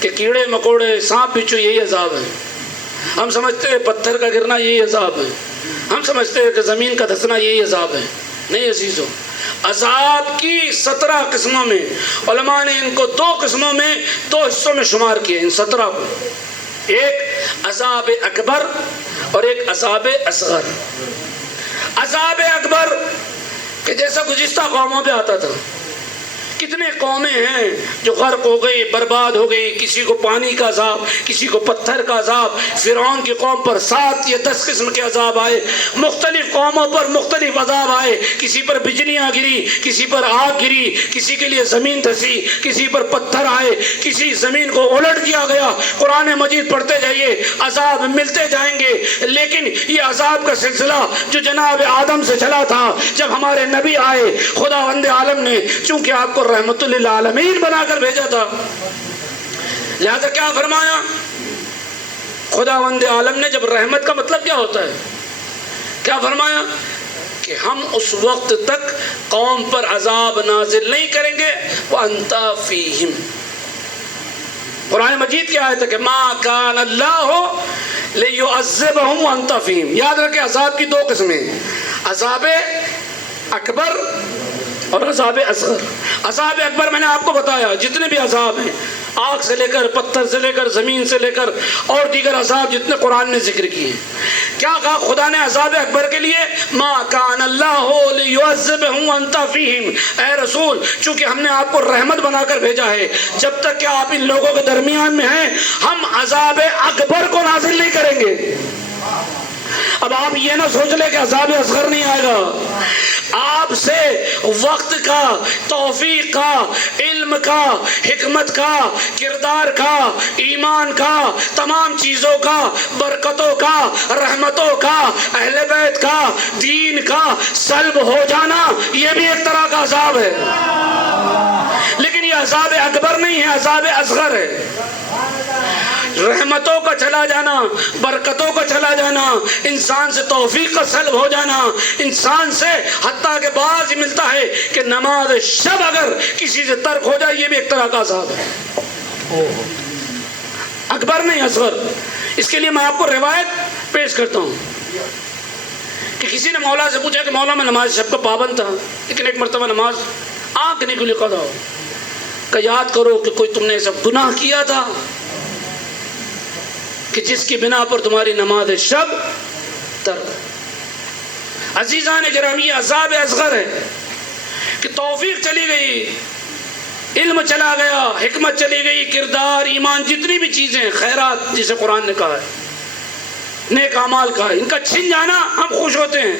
کہ کیڑے مکوڑے، سانپ بچھو یہی عذاب ہے. ہم سمجھتے ہیں پتھر کا گرنا یہی عذاب ہے. ہم سمجھتے ہیں کہ زمین کا دھسنا یہی عذاب ہے. نہیں عزیزو، عذاب کی 17 قسموں میں علماء نے ان کو 2 قسموں میں 2 حصوں میں شمار کیے. ان 17 کو ایک عذاب اکبر اور ایک عذاب اصغر. عذاب اکبر کہ جیسا گزشتہ قوموں پہ آتا تھا. کتنے قومیں ہیں جو غرق ہو گئی، برباد ہو گئی. کسی کو پانی کا عذاب، کسی کو پتھر کا عذاب. فرعون کی قوم پر 7 یا 10 قسم کے عذاب آئے. مختلف قوموں پر مختلف عذاب آئے. کسی پر بجلیاں گری، کسی پر آگ گری، کسی کے لیے زمین دھسی، کسی پر پتھر آئے، کسی زمین کو الٹ دیا گیا. قرآن مجید پڑھتے جائیے، عذاب ملتے جائیں گے. لیکن یہ عذاب کا سلسلہ جو جناب آدم سے چلا تھا، جب ہمارے نبی آئے خداوند عالم نے چونکہ آپ کو رحمت للعالمین بنا کر بھیجا تھا، لہذا کیا فرمایا خداوند عالم نے؟ جب رحمت کا مطلب کیا ہوتا ہے، کیا فرمایا کہ ہم اس وقت تک قوم پر عذاب نازل نہیں کریں گے وانت فیہم. قرآن مجید کی آیت ہے کہ ما کان اللہ لیعذبہم وانت فیہم. یاد رکھیں عذاب کی دو قسمیں، عذاب اکبر اور عذاب اصغر. عذاب اکبر میں نے آپ کو بتایا جتنے بھی عذاب ہیں، آگ سے لے کر، پتھر سے لے کر، زمین سے لے کر اور دیگر عذاب جتنے قرآن نے ذکر کیے. کیا کہا خدا نے عذاب اکبر کے لیے؟ ما کان اللہ لیعذبہم وانت فیہم. اے رسول، چونکہ ہم نے آپ کو رحمت بنا کر بھیجا ہے، جب تک کہ آپ ان لوگوں کے درمیان میں ہیں ہم عذاب اکبر کو نازل نہیں کریں گے. اب آپ یہ نہ سوچ لیں کہ عذاب اصغر نہیں آئے گا. آپ سے وقت کا، توفیق کا، علم کا، حکمت کا، کردار کا، ایمان کا، تمام چیزوں کا، برکتوں کا، رحمتوں کا، اہل بیت کا، دین کا سلب ہو جانا یہ بھی ایک طرح کا عذاب ہے. لیکن یہ عذاب اکبر نہیں ہے، عذاب اصغر ہے. رحمتوں کا چلا جانا، برکتوں کا چلا جانا، انسان سے توفیق کا سلب ہو جانا، انسان سے حتیٰ کہ بعض ملتا ہے کہ نماز شب اگر کسی سے ترک ہو جائے یہ بھی ایک طرح کا عذاب ہے. اکبر نہیں، اصغر. اس کے لیے میں آپ کو روایت پیش کرتا ہوں کہ کسی نے مولا سے پوچھا کہ مولا میں نماز شب کا پابند تھا لیکن ایک مرتبہ نماز آنکھ نہیں کھلی قضا ہو. کہ یاد کرو کہ کوئی تم نے ایسا گناہ کیا تھا کہ جس کی بنا پر تمہاری نماز شب ترک. عزیزان گرامی، یہ عذاب اصغر ہے کہ توفیق چلی گئی، علم چلا گیا، حکمت چلی گئی، کردار، ایمان، جتنی بھی چیزیں، خیرات جسے قرآن نے کہا ہے، نیک اعمال کا، ان کا چھن جانا ہم خوش ہوتے ہیں.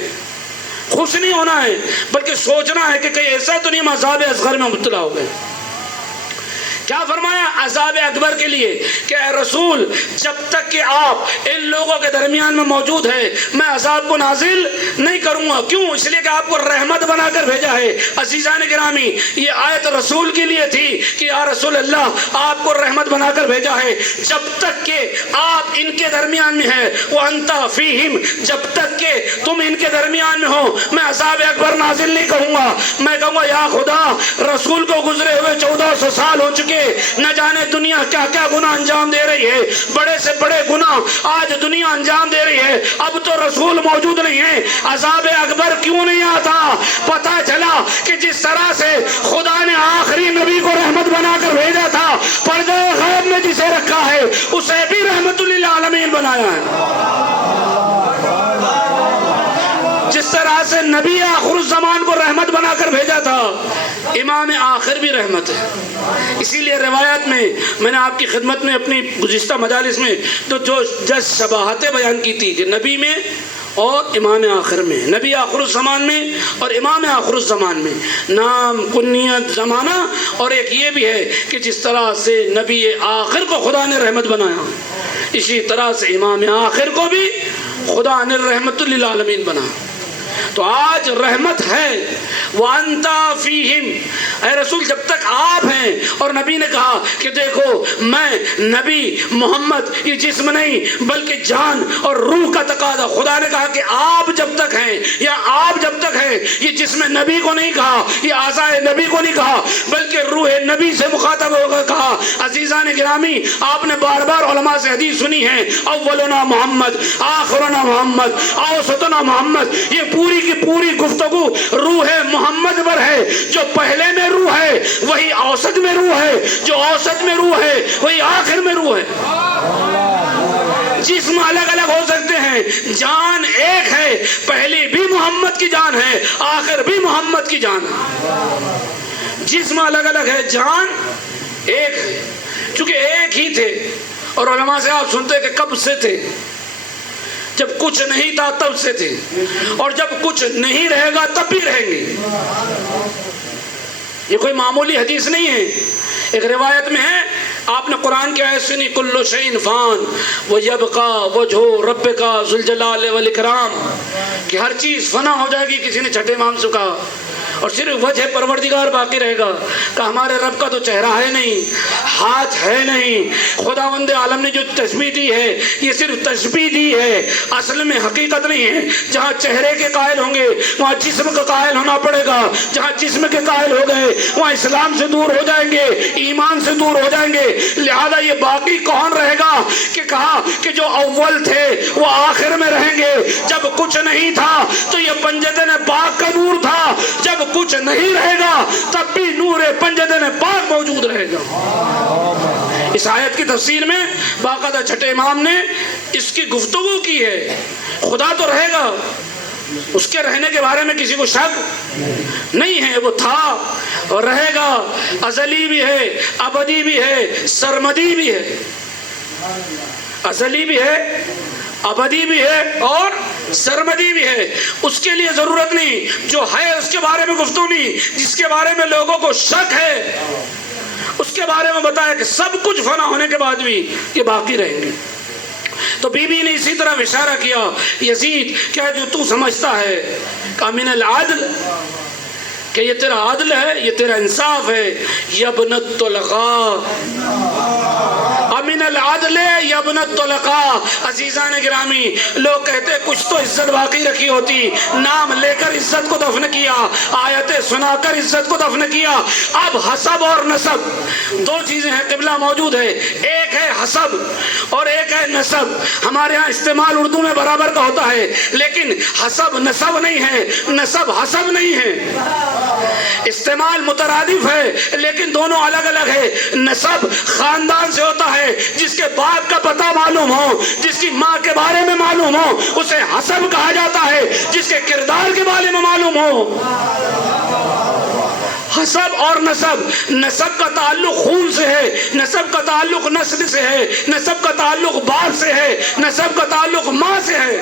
خوش نہیں ہونا ہے بلکہ سوچنا ہے کہ کہیں ایسا تو نہیں ہم عذاب اصغر میں مبتلا ہو گئے. کیا فرمایا عذاب اکبر کے لیے کہ اے رسول جب تک کہ آپ ان لوگوں کے درمیان میں موجود ہیں میں عذاب کو نازل نہیں کروں گا. کیوں؟ اس لیے کہ آپ کو رحمت بنا کر بھیجا ہے. عزیزان گرامی، یہ آیت رسول کے لیے تھی کہ یا رسول اللہ آپ کو رحمت بنا کر بھیجا ہے. جب تک کہ آپ ان کے درمیان میں ہیں وانت فیہم، جب تک کہ تم ان کے درمیان میں ہو میں عذاب اکبر نازل نہیں کروں گا. میں کہوں گا یا خدا، رسول کو گزرے ہوئے 1400 سال ہو چکے، نہ جانے دنیا کیا کیا گناہ انجام دے رہی ہے، بڑے سے بڑے گناہ آج دنیا انجام دے رہی ہے. اب تو رسول موجود نہیں ہے، عذاب اکبر کیوں نہیں آتا؟ پتہ چلا کہ جس طرح سے خدا نے آخری نبی کو رحمت بنا کر بھیجا تھا، پردے غیب میں جسے رکھا ہے اسے بھی رحمت للعالمین بنایا ہے. جس طرح سے نبی آخر الزمان کو رحمت بنا کر بھیجا تھا، امام آخر بھی رحمت ہے. اسی لیے روایت میں نے آپ کی خدمت میں اپنی گزشتہ مجالس میں تو جو شباہتیں بیان کی تھی کہ نبی میں اور امام آخر میں، نبی آخر الزمان میں اور امام آخر الزمان میں، نام، کنیت، زمانہ، اور ایک یہ بھی ہے کہ جس طرح سے نبی آخر کو خدا نے رحمت بنایا اسی طرح سے امام آخر کو بھی خدا نے رحمت للعالمین بنا. تو آج رحمت ہے وانت فیہم. اے رسول جب تک آپ ہیں، اور نبی نے کہا کہ دیکھو میں نبی محمد یہ جسم نہیں بلکہ جان اور روح کا تقاضا. خدا نے کہا کہ آپ جب تک ہیں یا آپ جب تک ہیں، یہ جسم نبی کو نہیں کہا، یہ اعضائے نبی کو نہیں کہا بلکہ روح نبی سے مخاطب ہو کر کہا. عزیزان گرامی، آپ نے بار بار علماء سے حدیث سنی ہے، اولنا محمد، آخرنا محمد، اوسطنا محمد. یہ پوری کی پوری گفتگو روح محمد پر ہے. جو پہلے میں روح ہے وہی اوسط میں روح ہے، جو اوسط میں روح ہے وہی آخر میں روح ہے. جسم الگ الگ ہو سکتے ہیں، جان ایک ہے. پہلی بھی محمد کی جان ہے، آخر بھی محمد کی جان ہے. جسم الگ الگ ہے، جان ایک ہے. چونکہ ایک ہی تھے، اور علماء سے آپ سنتے کہ کب سے تھے؟ جب کچھ نہیں تھا تب سے تھے، اور جب کچھ نہیں رہے گا تب بھی رہیں گے. یہ کوئی معمولی حدیث نہیں ہے. ایک روایت میں ہے، آپ نے قرآن کی آیت سنی، کل شیء فان ویبقی وجہ ربک ذو الجلال والاکرام، کہ ہر چیز فنا ہو جائے گی. کسی نے چھٹے امام سے کہا اور صرف وجہ پروردگار باقی رہے گا کہ ہمارے رب کا تو چہرہ ہے نہیں، ہاتھ ہے نہیں، خداوند عالم نے جو تشبیہ دی ہے یہ صرف تشبیہ دی ہے، اصل میں حقیقت نہیں ہے۔ جہاں چہرے کے قائل ہوں گے وہاں جسم کا قائل ہونا پڑے گا، جہاں جسم کے قائل ہو گئے وہاں اسلام سے دور ہو جائیں گے، ایمان سے دور ہو جائیں گے۔ لہذا یہ باقی کون رہے گا کہ کہا کہ جو اول تھے وہ آخر میں رہیں گے۔ جب کچھ نہیں تھا تو یہ پنجدن پاک کا نور تھا، جب کچھ نہیں رہے گا تب بھی نور پنجدن پاک موجود رہے گا۔ اس آیت کی تفسیر میں باقاعدہ چھٹے امام نے اس کی گفتگو کی ہے۔ خدا تو رہے گا، اس کے رہنے کے بارے میں کسی کو شک نہیں ہے، وہ تھا اور رہے گا، ازلی بھی ہے، ابدی بھی ہے، سرمدی بھی ہے، ازلی بھی ہے، ابدی بھی ہے اور سرمدی بھی ہے۔ اس کے لیے ضرورت نہیں جو ہے اس کے بارے میں گفتگو نہیں، جس کے بارے میں لوگوں کو شک ہے اس کے بارے میں بتایا کہ سب کچھ فنا ہونے کے بعد بھی یہ باقی رہیں گے۔ تو بی بی نے اسی طرح اشارہ کیا، یزید کیا جو تو سمجھتا ہے کہ من العدل، کہ یہ تیرا عدل ہے، یہ تیرا انصاف ہے، یبن الطلقاء، امن العدل یبن الطلقاء۔ عزیزان گرامی، لوگ کہتے کچھ تو عزت باقی رکھی ہوتی، نام لے کر عزت کو دفن کیا، آیتیں سنا کر عزت کو دفن کیا۔ اب حسب اور نسب دو چیزیں ہیں، قبلہ موجود ہے، ایک ہے حسب اور ایک ہے نسب۔ ہمارے ہاں استعمال اردو میں برابر کا ہوتا ہے، لیکن حسب نسب نہیں ہے، نسب حسب نہیں ہے۔ استعمال مترادف ہے لیکن دونوں الگ الگ ہے۔ نسب خاندان سے ہوتا ہے، جس کے باپ کا پتہ معلوم ہو، جس کی ماں کے بارے میں معلوم ہو اسے حسب کہا جاتا ہے، جس کے کردار کے بارے میں معلوم ہو۔ حسب اور نسب، نسب کا تعلق خون سے ہے، نسب کا تعلق نسل سے ہے، نسب کا تعلق باپ سے ہے، نسب کا تعلق ماں سے ہے۔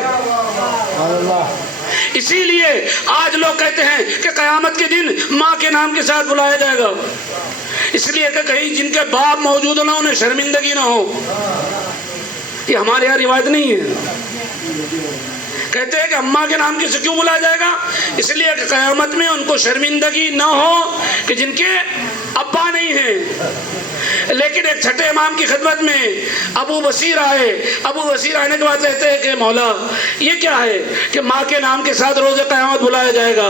اسی لیے آج لوگ کہتے ہیں کہ قیامت کے دن ماں کے نام کے ساتھ بلایا جائے گا، اس لیے کہ کہیں جن کے باپ موجود نہ انہیں شرمندگی نہ ہو۔ یہ ہمارے یہاں روایت نہیں ہے۔ کہتے ہیں کہ اماں کے نام سے کیوں بلایا جائے گا؟ اس لیے کہ قیامت میں ان کو شرمندگی نہ ہو کہ جن کے ابا نہیں ہیں۔ لیکن ایک چھٹے امام کی خدمت میں ابو بصیر آئے، ابو بصیر آنے کے بعد کہتے ہیں کہ مولا یہ کیا ہے کہ ماں کے نام کے ساتھ روز قیامت بلایا جائے گا؟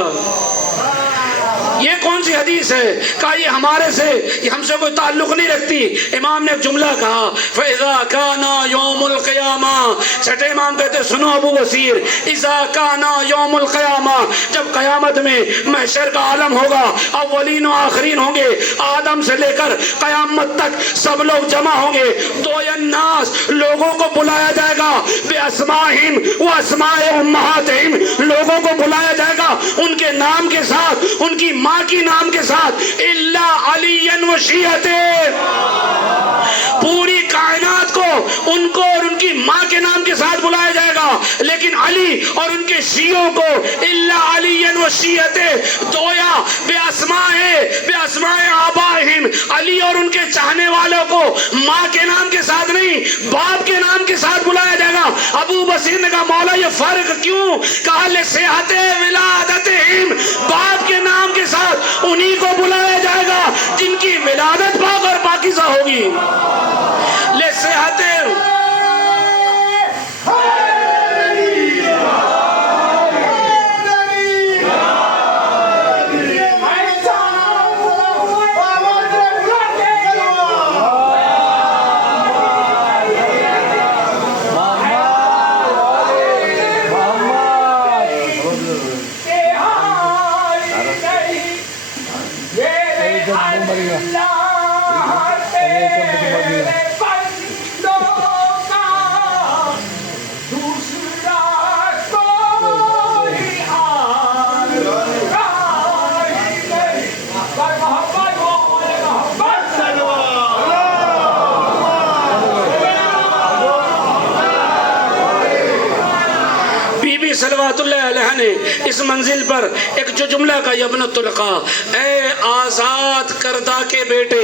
یہ کون سی حدیث ہے؟ کہا یہ ہمارے سے، یہ ہم سے کوئی تعلق نہیں رکھتی۔ امام نے ایک جملہ کہا فَإِذَا كَانَ يَوْمُ الْقِيَامَةِ، چھٹے امام کہتے سنو ابو بصیر، اِذَا كَانَ يَوْمُ الْقِيَامَةِ، جب قیامت میں محشر کا عالم ہوگا، اولین و آخرین ہوں گے، آدم سے لے کر قیامت تک سب لوگ جمع ہوں گے، دعی الناس، لوگوں کو بلایا جائے گا، بِأَسْمَائِهِمْ وَأَسْمَاءِ أُمَّهَاتِهِمْ، لوگوں کو بلایا جائے گا ان کے نام کے ساتھ، ان کی ماں کی نام کے ساتھ، الا علی و شیعتے، پوری کائنات کو ان کو اور ان کی ماں کے نام کے ساتھ بلایا جائے گا، لیکن علی اور ان کے شیعوں کو الا علی و شیعتے دویا باسماء آبائہم، علی اور ان کے چاہنے والوں کو ماں کے نام کے ساتھ نہیں باپ کے نام کے ساتھ بلایا جائے گا۔ ابو بصیر نے کہا مولا یہ فرق کیوں؟ کہا لصحت ولادتہم، باپ کے نام کے ساتھ انہی کو بلایا جائے گا جن کی ولادت پاک اور پاکیزہ ہوگی۔ لصحت صلوات اللہ علیہ نے اس منزل پر ایک جو جملہ کا ابن الطلقاء، اے آزاد کردہ کے بیٹے.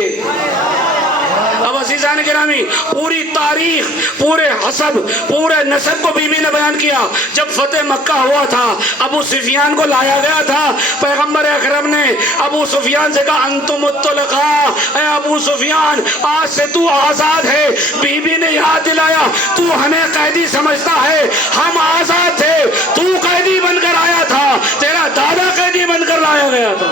اب عزیزان گرامی پوری تاریخ، پورے حسب، پورے نسب کو بی بی نے بیان کیا. جب فتح مکہ ہوا تھا، ابو سفیان کو لایا گیا تھا، پیغمبر اکرم نے ابو سفیان سے کہا انتم الطلقاء، اے ابو سفیان آج سے تو آزاد ہے. بی بی نے یاد دلایا تو ہمیں قیدی سمجھتا ہے، ہم آزاد تھے، تو قیدی بن کر آیا تھا، تیرا دادا قیدی بن کر لایا گیا تھا.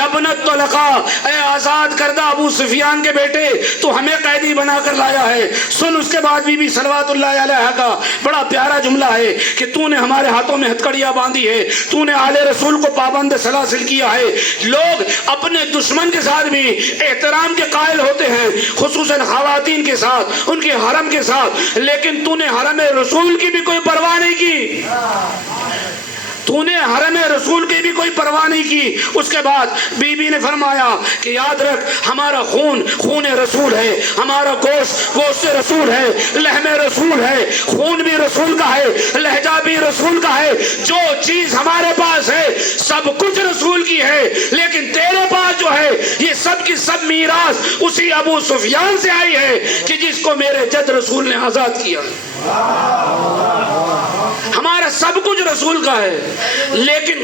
ابن الطلقاء، اے آزاد کردہ ابو سفیان کے بیٹے، تو ہمیں قیدی بنا کر لایا ہے. سن اس کے بعد بی بی صلوات اللہ علیہ کا بڑا پیارا جملہ ہے کہ تو نے ہمارے ہاتھوں میں ہتھکڑیاں باندھی ہے، تو نے آل رسول کو پابند سلاسل کیا ہے. لوگ اپنے دشمن کے ساتھ بھی احترام کے قائل ہوتے ہیں، خصوصاً خواتین کے ساتھ، ان کے حرم کے ساتھ، لیکن تو نے حرم رسول کی بھی کوئی پرواہ نہیں کی. تو نے حرم رسول کی بھی کوئی پرواہ نہیں کی. اس کے بعد بی بی نے فرمایا کہ یاد رکھ ہمارا خون خون رسول ہے، ہمارا گوشت گوشت رسول ہے، لحم رسول ہے، خون بھی رسول کا ہے، لہجہ بھی رسول کا ہے. جو چیز ہمارے پاس ہے سب کچھ رسول کی ہے، لیکن تیرے پاس جو ہے یہ سب کی سب میراث اسی ابو سفیان سے آئی ہے کہ جس کو میرے جد رسول نے آزاد کیا. ہمارا سب کچھ رسول کا ہے، لیکن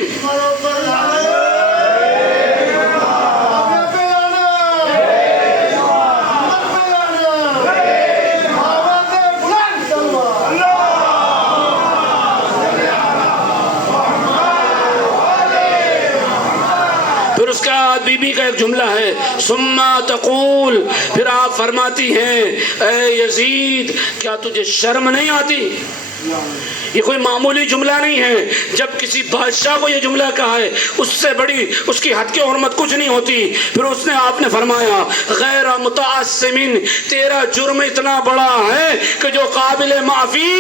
پھر اس کا بی بی کا ایک جملہ ہے ثم تقول، پھر آپ فرماتی ہیں اے یزید کیا تجھے شرم نہیں آتی. یہ کوئی معمولی جملہ نہیں ہے. جب کسی بادشاہ کو یہ جملہ کہا ہے اس سے بڑی اس کی حد کی حرمت کچھ نہیں ہوتی. پھر اس نے آپ نے فرمایا غیر متعصمین، تیرا جرم اتنا بڑا ہے کہ جو قابل معافی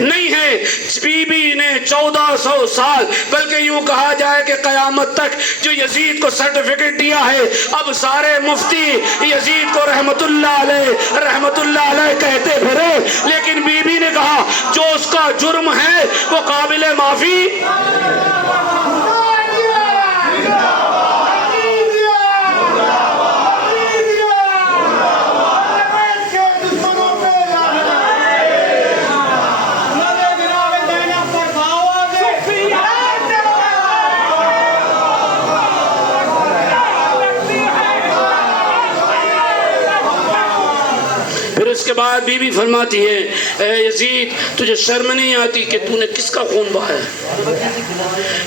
نہیں ہے. بی بی نے 1400 سال بلکہ یوں کہا جائے کہ قیامت تک جو یزید کو سرٹیفکیٹ دیا ہے، اب سارے مفتی یزید کو رحمت اللہ علیہ کہتے پھرے، لیکن بی بی نے کہا جو اس کا جرم ہے وہ قابل معافی. اس کے بعد بی بی فرماتی ہے اے یزید تجھے شرم نہیں آتی کہ تو نے کس کا خون بہایا.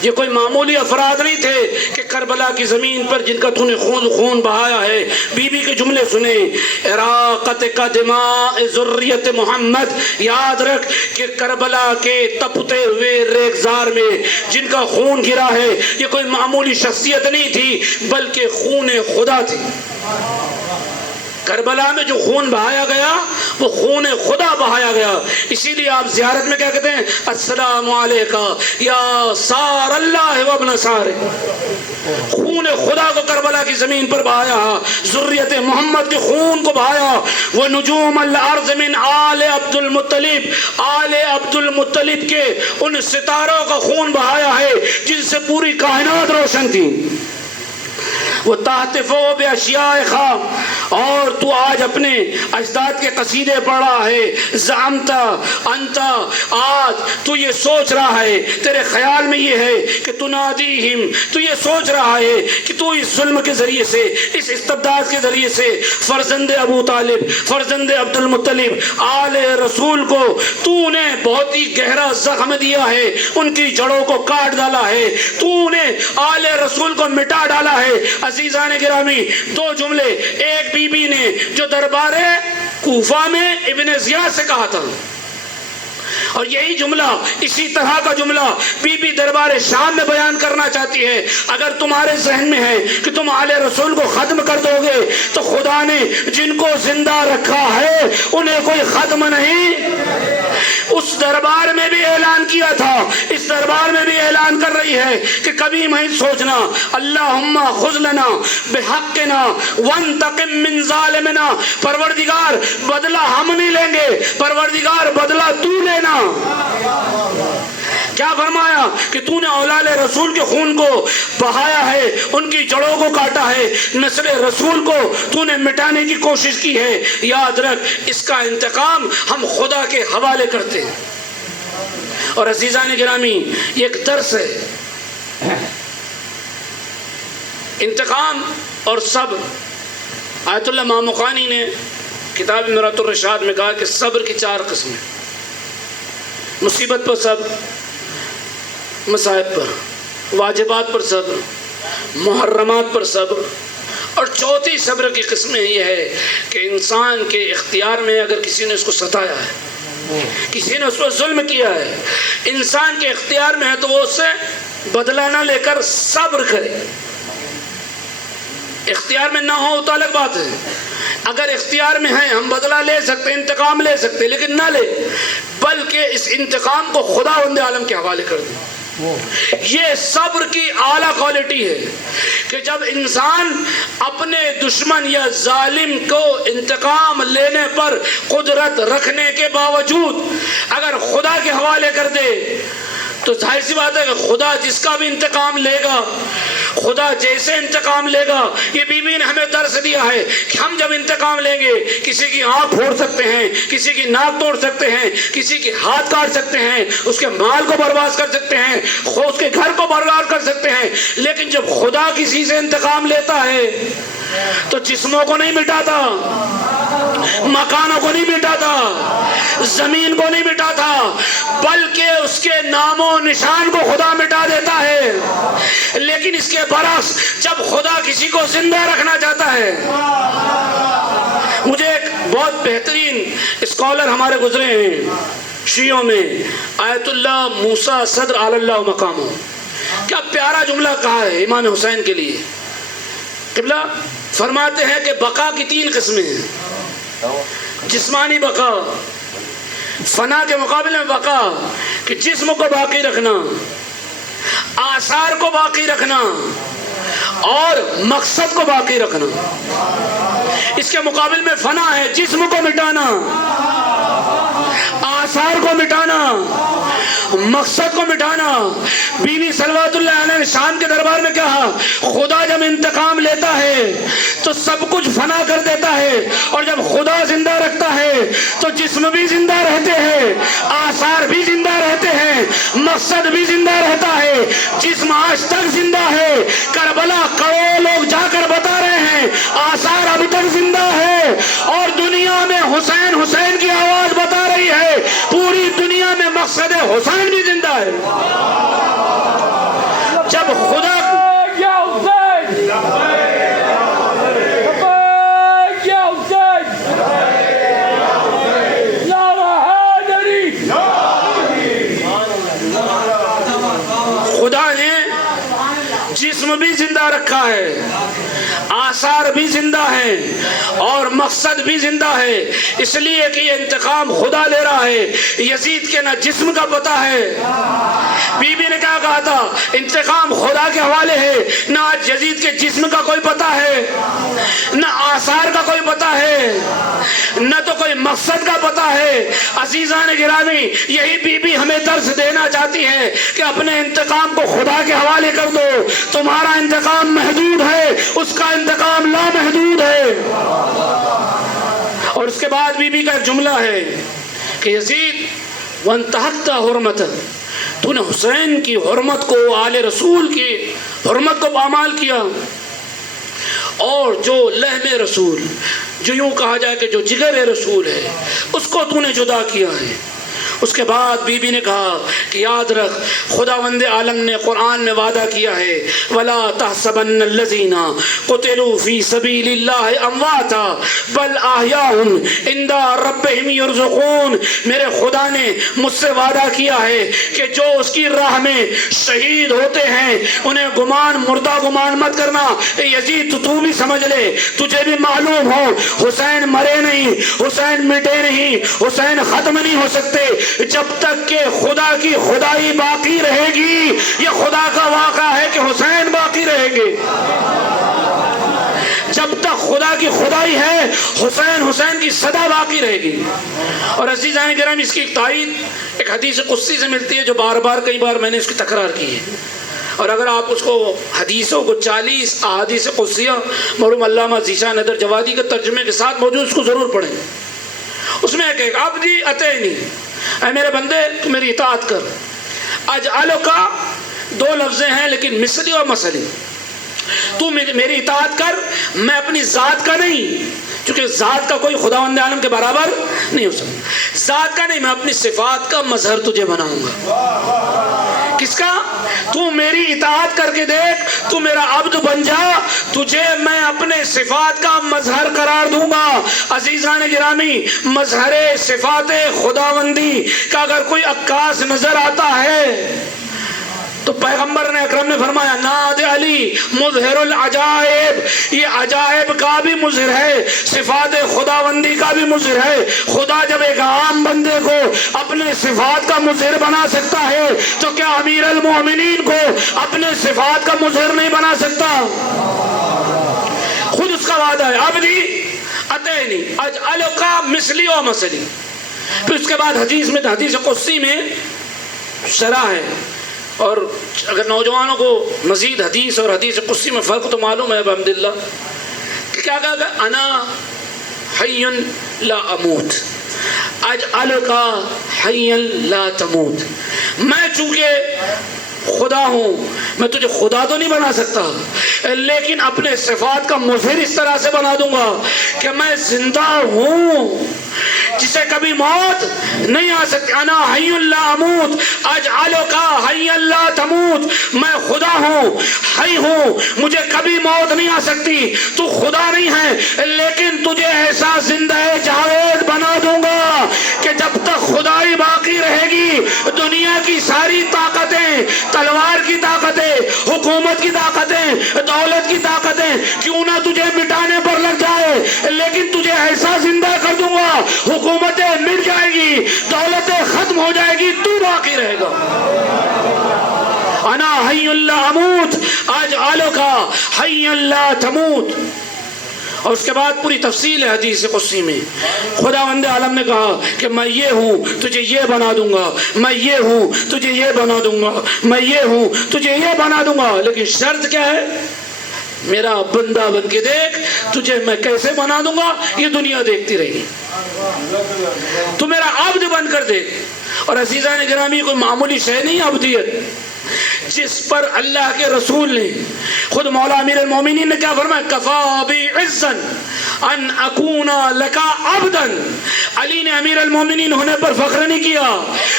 یہ کوئی معمولی افراد نہیں تھے کہ کربلا کی زمین پر جن کا تو نے خون بہایا ہے. بی بی کے جملے سنیں اراقت کا دماء ذریت محمد، یاد رکھ کہ کربلا کے تپتے ہوئے ریگزار میں جن کا خون گرا ہے یہ کوئی معمولی شخصیت نہیں تھی بلکہ خون خدا تھی. کربلا میں جو خون بہایا گیا وہ خون خدا بہایا گیا. اسی لیے آپ زیارت میں کیا کہتے ہیں السلام علیکہ یا سار اللہ و ابن سار. خون خدا کو کربلا کی زمین پر بہایا، ذریت محمد کے خون کو بہایا. وہ نجوم الارض من آل عبد المطلب کے ان ستاروں کا خون بہایا ہے جن سے پوری کائنات روشن تھی. وہ تحتفو بے اشیاء خام، اور تو آج اپنے اجداد کے قصیدے پڑھ رہا ہے. زعمتا انتا، آج تو یہ سوچ رہا ہے، تیرے خیال میں یہ ہے کہ تنادیہم، تو یہ سوچ رہا ہے کہ تو اس ظلم کے ذریعے سے، اس استبداد کے ذریعے سے فرزند ابو طالب، فرزند عبد المطلب، آل رسول کو تو نے بہت ہی گہرا زخم دیا ہے، ان کی جڑوں کو کاٹ ڈالا ہے، تو نے آل رسول کو مٹا ڈالا ہے. عزیزان گرامی دو جملے، ایک بی بی نے جو دربار کوفہ میں ابن زیاد سے کہا تھا، اور یہی جملہ، اسی طرح کا جملہ بی بی دربار شام میں بیان کرنا چاہتی ہے. اگر تمہارے ذہن میں ہے کہ تم آل رسول کو ختم کر دو گے تو خدا نے جن کو زندہ رکھا ہے انہیں کوئی ختم نہیں. اس دربار میں بھی اعلان کیا تھا، اس دربار میں بھی اعلان کر رہی ہے کہ کبھی مت سوچنا اللہم خذ لنا بحقنا وانتقم من ظالمنا، پروردگار بدلہ ہم نہیں لیں گے، پروردگار بدلہ تو لینا. کیا فرمایا کہ تو نے اولاد رسول کے خون کو بہایا ہے، ان کی جڑوں کو کاٹا ہے، نسل رسول کو تو نے مٹانے کی کوشش کی ہے، یاد رکھ اس کا انتقام ہم خدا کے حوالے کرتے ہیں۔ اور عزیزان گرامی یہ ایک درس ہے، انتقام اور صبر۔ آیت اللہ مامقانی نے کتاب مرات الرشاد میں کہا کہ صبر کی 4 قسمیں: مصیبت پر صبر، مصائب پر، واجبات پر صبر، محرمات پر صبر، اور چوتھی صبر کی قسمیں یہ ہے کہ انسان کے اختیار میں اگر کسی نے اس کو ستایا ہے، کسی نے اس پر ظلم کیا ہے، انسان کے اختیار میں ہے تو وہ اس سے بدلہ نہ لے کر صبر کرے۔ اختیار میں نہ ہو تو الگ بات ہے، اگر اختیار میں ہے ہم بدلہ لے سکتے، انتقام لے سکتے، لیکن نہ لے، بلکہ اس انتقام کو خداوند عالم کے حوالے کر دیں۔ یہ صبر کی اعلیٰ کوالٹی ہے کہ جب انسان اپنے دشمن یا ظالم کو انتقام لینے پر قدرت رکھنے کے باوجود اگر خدا کے حوالے کر دے تو ظاہر سی بات ہے کہ خدا جس کا بھی انتقام لے گا، خدا جیسے انتقام لے گا۔ یہ بی بی نے ہمیں درس دیا ہے کہ ہم جب انتقام لیں گے کسی کی آنکھ پھوڑ سکتے ہیں، کسی کی ناک توڑ سکتے ہیں، کسی کی ہاتھ کاٹ سکتے ہیں، اس کے مال کو برباد کر سکتے ہیں، اس کے گھر کو برباد کر سکتے ہیں، لیکن جب خدا کسی سے انتقام لیتا ہے تو جسموں کو نہیں مٹاتا، مکانوں کو نہیں مٹاتا، زمین کو نہیں مٹاتا، بلکہ اس کے نام و نشان کو خدا مٹا دیتا ہے۔ لیکن اس کے برعکس جب خدا کسی کو زندہ رکھنا چاہتا ہے، مجھے ایک بہت بہترین اسکالر ہمارے گزرے ہیں شیعوں میں، آیت اللہ موسیٰ صدر علی اللہ مقامہ، کیا پیارا جملہ کہا ہے امام حسین کے لیے۔ قبلہ فرماتے ہیں کہ بقا کی 3 قسمیں ہیں: جسمانی بقا، فنا کے مقابلے میں بقا کہ جسم کو باقی رکھنا، آثار کو باقی رکھنا اور مقصد کو باقی رکھنا۔ اس کے مقابل میں فنا ہے، جسم کو مٹانا، آثار کو مٹانا، مقصد کو مٹانا۔ بی بی صلوات اللہ علیہ نے شام کے دربار میں کہا خدا جب انتقام لیتا ہے تو سب کچھ فنا کر دیتا ہے، اور جب خدا زندہ رکھتا ہے تو جسم بھی زندہ رہتے ہیں، آثار بھی زندہ رہتے ہیں، مقصد بھی زندہ رہتا ہے۔ جسم آج تک زندہ ہے، کربلا کروڑوں لوگ جا کر بتا رہے ہیں آثار ابھی تک زندہ ہے، اور دنیا میں حسین حسین کی آواز بتا رہی ہے، پوری دنیا میں مقصد حسین بھی زندہ ہے۔ جب خدا خدا نے جسم بھی زندہ رکھا ہے، آثار بھی زندہ ہیں اور مقصد بھی زندہ ہے، اس لیے کہ یہ انتقام خدا لے رہا ہے۔ یزید کے نہ جسم کا پتہ ہے، بی بی نے کیا کہا تھا انتقام خدا کے حوالے ہے، نہ آج یزید کے جسم کا کوئی پتہ ہے، نہ آثار کا کوئی پتہ ہے، نہ تو کوئی مقصد کا پتہ ہے۔ عزیزان گرامی یہی بی بی ہمیں درس دینا چاہتی ہے کہ اپنے انتقام کو خدا کے حوالے کر دو، تمہارا انتقام محدود ہے، اس کا انتقام لامحدود ہے۔ اور اس کے بعد بی بی کا ایک جملہ ہے کہ یزید وانتہکت حرمت، تو نے حسین کی حرمت کو، آل رسول کی حرمت کو پامال کیا، اور جو لحم رسول، جو یوں کہا جائے کہ جو جگر رسول ہے، اس کو تو نے جدا کیا ہے۔ اس کے بعد بی بی نے کہا کہ یاد رکھ خداوند عالم نے قرآن میں وعدہ کیا ہے وَلَا تَحْسَبَنَّ الَّذِينَ قُتِلُوا فِي سَبِيلِ اللَّهِ أَمْوَاتًا بَلْ أَحْيَاءٌ عِندَ رَبِّهِمْ يُرْزَقُونَ۔ میرے خدا نے مجھ سے وعدہ کیا ہے کہ جو اس کی راہ میں شہید ہوتے ہیں انہیں مردہ گمان مت کرنا۔ یزید تو بھی سمجھ لے، تجھے بھی معلوم ہو حسین مرے نہیں، حسین مٹے نہیں، حسین ختم نہیں ہو سکتے جب تک کہ خدا کی خدائی باقی رہے گی۔ یہ خدا کا واقعہ ہے کہ حسین باقی رہیں گے۔ جب تک خدا کی خدائی ہے حسین حسین کی صدا باقی رہے گی۔ اور عزیزان کرام اس کی ایک تائید ایک حدیث قدسی سے ملتی ہے جو بار بار کئی بار میں نے اس کی تکرار کی ہے، اور اگر آپ اس کو حدیثوں کو 40 احادیث قدسیہ مرحوم علامہ ذیشان حیدر جوادی کے ترجمے کے ساتھ موجود اس کو ضرور پڑھیں۔ اس میں ایک عبدی اطیعنی، اے میرے بندے تو میری اطاعت کر، اجعلک دو لفظ ہیں لیکن مثلی اور مثلی، تو میری اطاعت کر، میں اپنی ذات کا نہیں، کیونکہ ذات کا کوئی خداوند عالم کے برابر نہیں ہو سکتا، ذات کا نہیں، میں اپنی صفات کا مظہر تجھے بناؤں گا۔ کس کا؟ تو میری اطاعت کر کے دیکھ، تو میرا عبد بن جا، تجھے میں اپنے صفات کا مظہر قرار دوں گا۔ عزیزان گرامی، مظہر صفات خداوندی کا اگر کوئی عکاس نظر آتا ہے تو پیغمبر نے اکرم نے فرمایا ناد علی مظہر العجائب، یہ عجائب کا بھی مظہر ہے، صفات خداوندی کا بھی مظہر ہے۔ خدا جب ایک عام بندے کو اپنے صفات کا مظہر بنا سکتا ہے تو کیا امیر المومنین کو اپنے صفات کا مظہر نہیں بنا سکتا؟ خود اس کا وعدہ ہے، عبدی اطیعنی اجعلک مثلی و مثلی۔ پھر اس کے بعد حدیث میں حدیث قدسی میں شرح ہے، اور اگر نوجوانوں کو مزید حدیث اور حدیث قدسی میں فرق تو معلوم ہے الحمدللہ، کہ کیا کہا؟ انا حی لا اموت اجعلک حی لا تموت، میں چونکہ خدا ہوں، میں تجھے خدا تو نہیں بنا سکتا لیکن اپنے صفات کا مظہر اس طرح سے بنا دوں گا کہ میں زندہ ہوں، جسے کبھی موت نہیں آ سکتی۔ انا حی لا اموت اجعلک حی لا تموت، میں خدا ہوں، حی ہوں، مجھے کبھی موت نہیں آ سکتی، تو خدا نہیں ہے لیکن تجھے ایسا زندہ جاوید بنا دوں گا کہ جب تک خدائی باقی رہے گی دنیا کی ساری طاقتیں، تلوار کی طاقتیں، حکومت کی طاقتیں، دولت کی طاقتیں کیوں نہ تجھے مٹانے پر لگ جائے لیکن تجھے ایسا زندہ کر دوں گا، حکومتیں مٹ جائے گی، دولتیں ختم ہو جائے گی، تو باقی رہے گا۔ انا حی لا اموت اجعلک حی لا تموت۔ اور اس کے بعد پوری تفصیل ہے حدیث قدسی میں، خداوند عالم نے کہا کہ میں یہ ہوں تجھے یہ بنا دوں گا، میں یہ ہوں تجھے یہ بنا دوں گا، میں یہ ہوں تجھے یہ بنا دوں گا، لیکن شرط کیا ہے؟ میرا بندہ بن کے دیکھ، تجھے میں کیسے بنا دوں گا یہ دنیا دیکھتی رہے گی، تو میرا عبد بن کر دیکھ۔ اور عزیزان گرامی کوئی معمولی شے نہیں عبدیت، جس پر اللہ کے رسول نے خود مولا امیر المومنین نے کیا فرمایا؟ کفا بی عزن ان اکون لکا عبدا۔ علی نے امیر المومنین ہونے پر فخر نہیں کیا،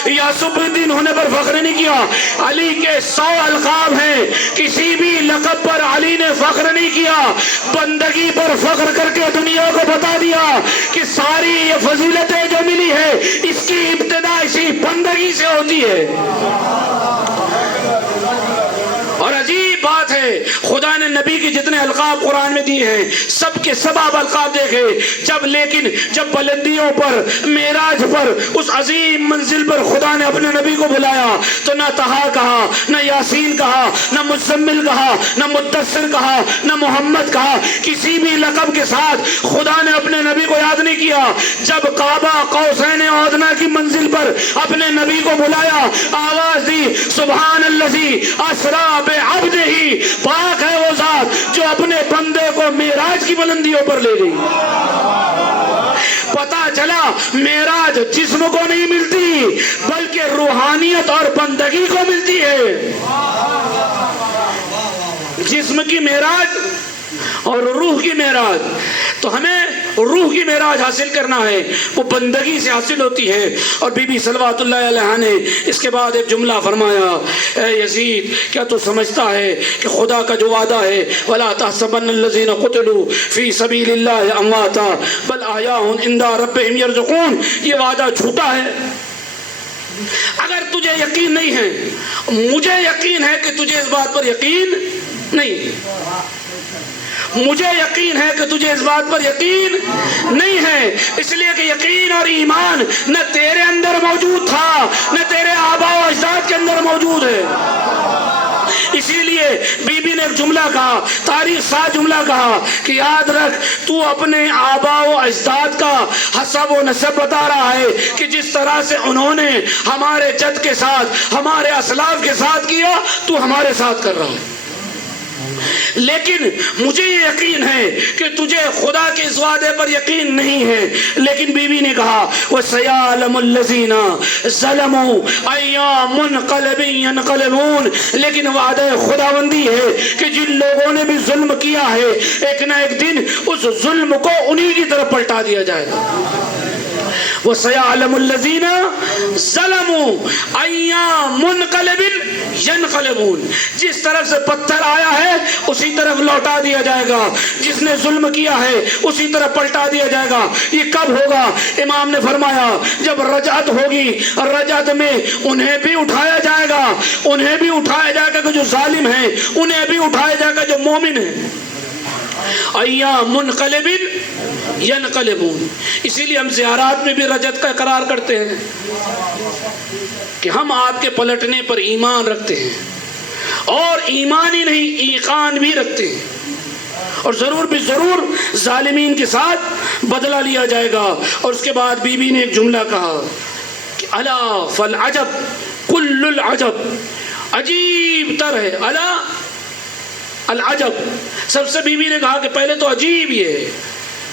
یاسب الدین ہونے پر فخر نہیں کیا، علی کے 100 القاب ہیں، کسی بھی لقب پر علی نے فخر نہیں کیا، بندگی پر فخر کر کے دنیا کو بتا دیا کہ ساری یہ فضیلتیں جو ملی ہے اس کی ابتدا اسی بندگی سے ہوتی ہے۔ اور عجیب بات ہے، خدا نے نبی کی جتنے القاب قرآن میں دیے ہیں سب کے سب آپ القاب دیکھے، جب بلندیوں پر، معراج پر، اس عظیم منزل پر خدا نے اپنے نبی کو بلایا تو نہ طہا کہا، نہ یاسین کہا، نہ مزمل کہا، نہ مدثر کہا، نہ محمد کہا، کسی بھی لقب کے ساتھ خدا نے اپنے نبی کو یاد نہیں کیا۔ جب کعبہ قوسین ادنیٰ کی منزل پر اپنے نبی کو بلایا، آواز دی سبحان الذی اسریٰ بعبدہ، پاک ہے وہ ذات جو اپنے بندے کو معراج کی بلندیوں پر لے گئی۔ پتا چلا معراج جسم کو نہیں ملتی بلکہ روحانیت اور بندگی کو ملتی ہے۔ جسم کی معراج اور روح کی معراج، تو ہمیں روح کی معراج حاصل کرنا ہے، وہ بندگی سے حاصل ہوتی ہے۔ اور بی بی صلوات اللہ علیہا نے اس کے بعد ایک جملہ فرمایا، اے یزید کیا تو سمجھتا ہے کہ خدا کا جو وعدہ ہے وَلَا تَحْسَبَنَّ الَّذِينَ قُتِلُوا فِي سَبِيلِ اللَّهِ أَمْوَاتًا بَلْ أَحْيَاءٌ عِندَ رَبِّهِمْ يَرْزُقُونَ، یہ وعدہ جھوٹا ہے۔ اگر تجھے یقین نہیں ہے، مجھے یقین ہے کہ تجھے اس بات پر یقین نہیں، مجھے یقین ہے کہ تجھے اس بات پر یقین نہیں ہے، اس لیے کہ یقین اور ایمان نہ تیرے اندر موجود تھا نہ تیرے آباء و اجداد کے اندر موجود ہے۔ اسی لیے بی بی نے ایک جملہ کہا، تاریخ ساتھ جملہ کہا کہ یاد رکھ تو اپنے آبا و اجداد کا حسب و نسب بتا رہا ہے کہ جس طرح سے انہوں نے ہمارے جد کے ساتھ، ہمارے اسلاف کے ساتھ کیا، تو ہمارے ساتھ کر رہا ہے۔ لیکن مجھے یہ یقین ہے کہ تجھے خدا کے اس وعدے پر یقین نہیں ہے۔ لیکن بی بی نے کہا وَسَيَعْلَمُ الَّذِينَ ظَلَمُوا أَيَّ مُنْقَلَبٍ يَنْقَلِبُونَ، لیکن وعدہ خداوندی ہے کہ جن لوگوں نے بھی ظلم کیا ہے ایک نہ ایک دن اس ظلم کو انہی کی طرف پلٹا دیا جائے گا۔ وَسَيَعْلَمُ الَّذِينَ ظَلَمُوا أَيَّ مُنْقَلَبٍ يَنْقَلِبُونَ، جس طرف سے پتھر آیا ہے اسی طرف لوٹا دیا جائے گا، جس نے ظلم کیا ہے اسی طرف پلٹا دیا جائے گا۔ یہ کب ہوگا؟ امام نے فرمایا جب رجعت ہوگی، رجعت میں انہیں بھی اٹھایا جائے گا، انہیں بھی اٹھایا جائے گا کہ جو ظالم ہیں، انہیں بھی اٹھایا جائے گا جو مومن ہیں۔ ایام منقلب ینقلبون، اسی لیے ہم زیارات میں بھی رجعت کا اقرار کرتے ہیں کہ ہم آپ کے پلٹنے پر ایمان رکھتے ہیں، اور ایمان ہی نہیں ایقان بھی رکھتے ہیں، اور ضرور بھی ضرور ظالمین کے ساتھ بدلہ لیا جائے گا۔ اور اس کے بعد بی بی نے ایک جملہ کہا کہ الا فالعجب کل العجب، عجیب تر ہے الا العجب، سب سے بی بی نے کہا کہ پہلے تو عجیب یہ ہے،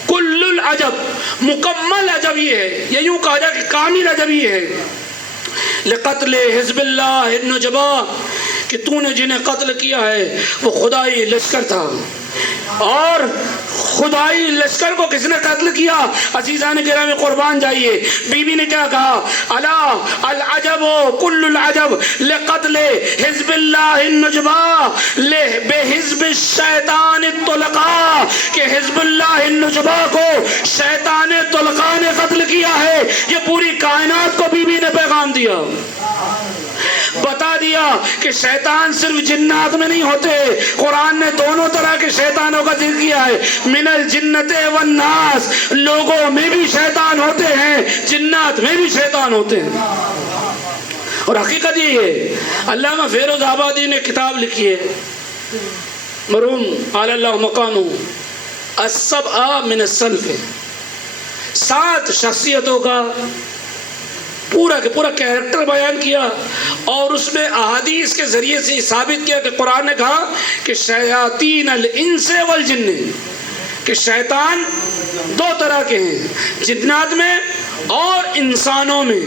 کل العجب مکمل عجب یہ ہے، یہ یوں کہا جائے کہ کامل عجب یہ ہے، لقتل حزب اللہ النجبا، کہ تو نے جنہیں قتل کیا ہے وہ خدائی لشکر تھا، اور خدائی لشکر کو کس نے قتل کیا؟ عزیزان گرامی قربان جائیے، بی بی نے کیا کہا؟ الا العجب کل العجب لقتل حزب اللہ النجبا بحزب الشیطان الطلقاء، کہ حزب اللہ النجبا کو شیطان طلقاء نے قتل کیا ہے۔ یہ پوری کائنات کو بی بی نے پیغام دیا، بتا دیا کہ شیطان صرف جنات میں نہیں ہوتے، قرآن نے دونوں طرح کے شیطانوں کا ذکر کیا ہے، من الجنت والناس، لوگوں میں بھی شیطان ہوتے ہیں، جنات میں بھی شیطان ہوتے ہیں۔ اور حقیقت یہ ہے، علامہ فیروز آبادی نے کتاب لکھی ہے، مرحوم علی اللہ مقامہ، السبع من السلف، 7 شخصیتوں کا پورا کے پورا کیریکٹر بیان کیا، اور اس میں احادیث کے ذریعے سے ثابت کیا کہ قرآن نے کہا کہ شیاطین الانس والجن، کہ شیطان 2 طرح کے ہیں، جنات میں اور انسانوں میں۔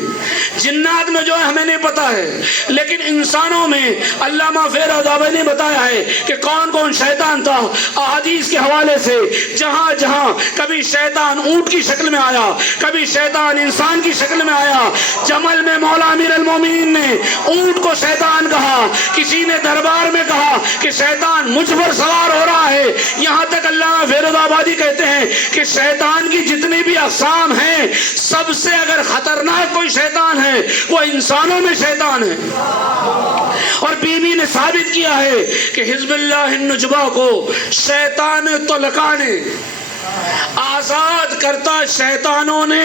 جنات میں جو ہے ہمیں نہیں پتا ہے، لیکن انسانوں میں علامہ فیروز آبادی نے بتایا ہے کہ کون کون شیطان تھا۔ احادیث کے حوالے سے جہاں جہاں کبھی شیطان اونٹ کی شکل میں آیا، کبھی شیطان انسان کی شکل میں آیا۔ جمل میں مولا امیر المومنین نے اونٹ کو شیطان کہا، کسی نے دربار میں کہا کہ شیطان مجھ پر سوار ہو رہا ہے، یہاں تک علامہ فیروز آبادی کہتے ہیں کہ شیطان کی جتنی بھی اقسام ہیں، سب سے اگر خطرناک کوئی شیطان ہے وہ انسانوں میں شیطان ہے۔ اور بی بی نے ثابت کیا ہے کہ حزب اللہ النجبا کو شیطان طلقاء نے آزاد کرتا، شیطانوں نے،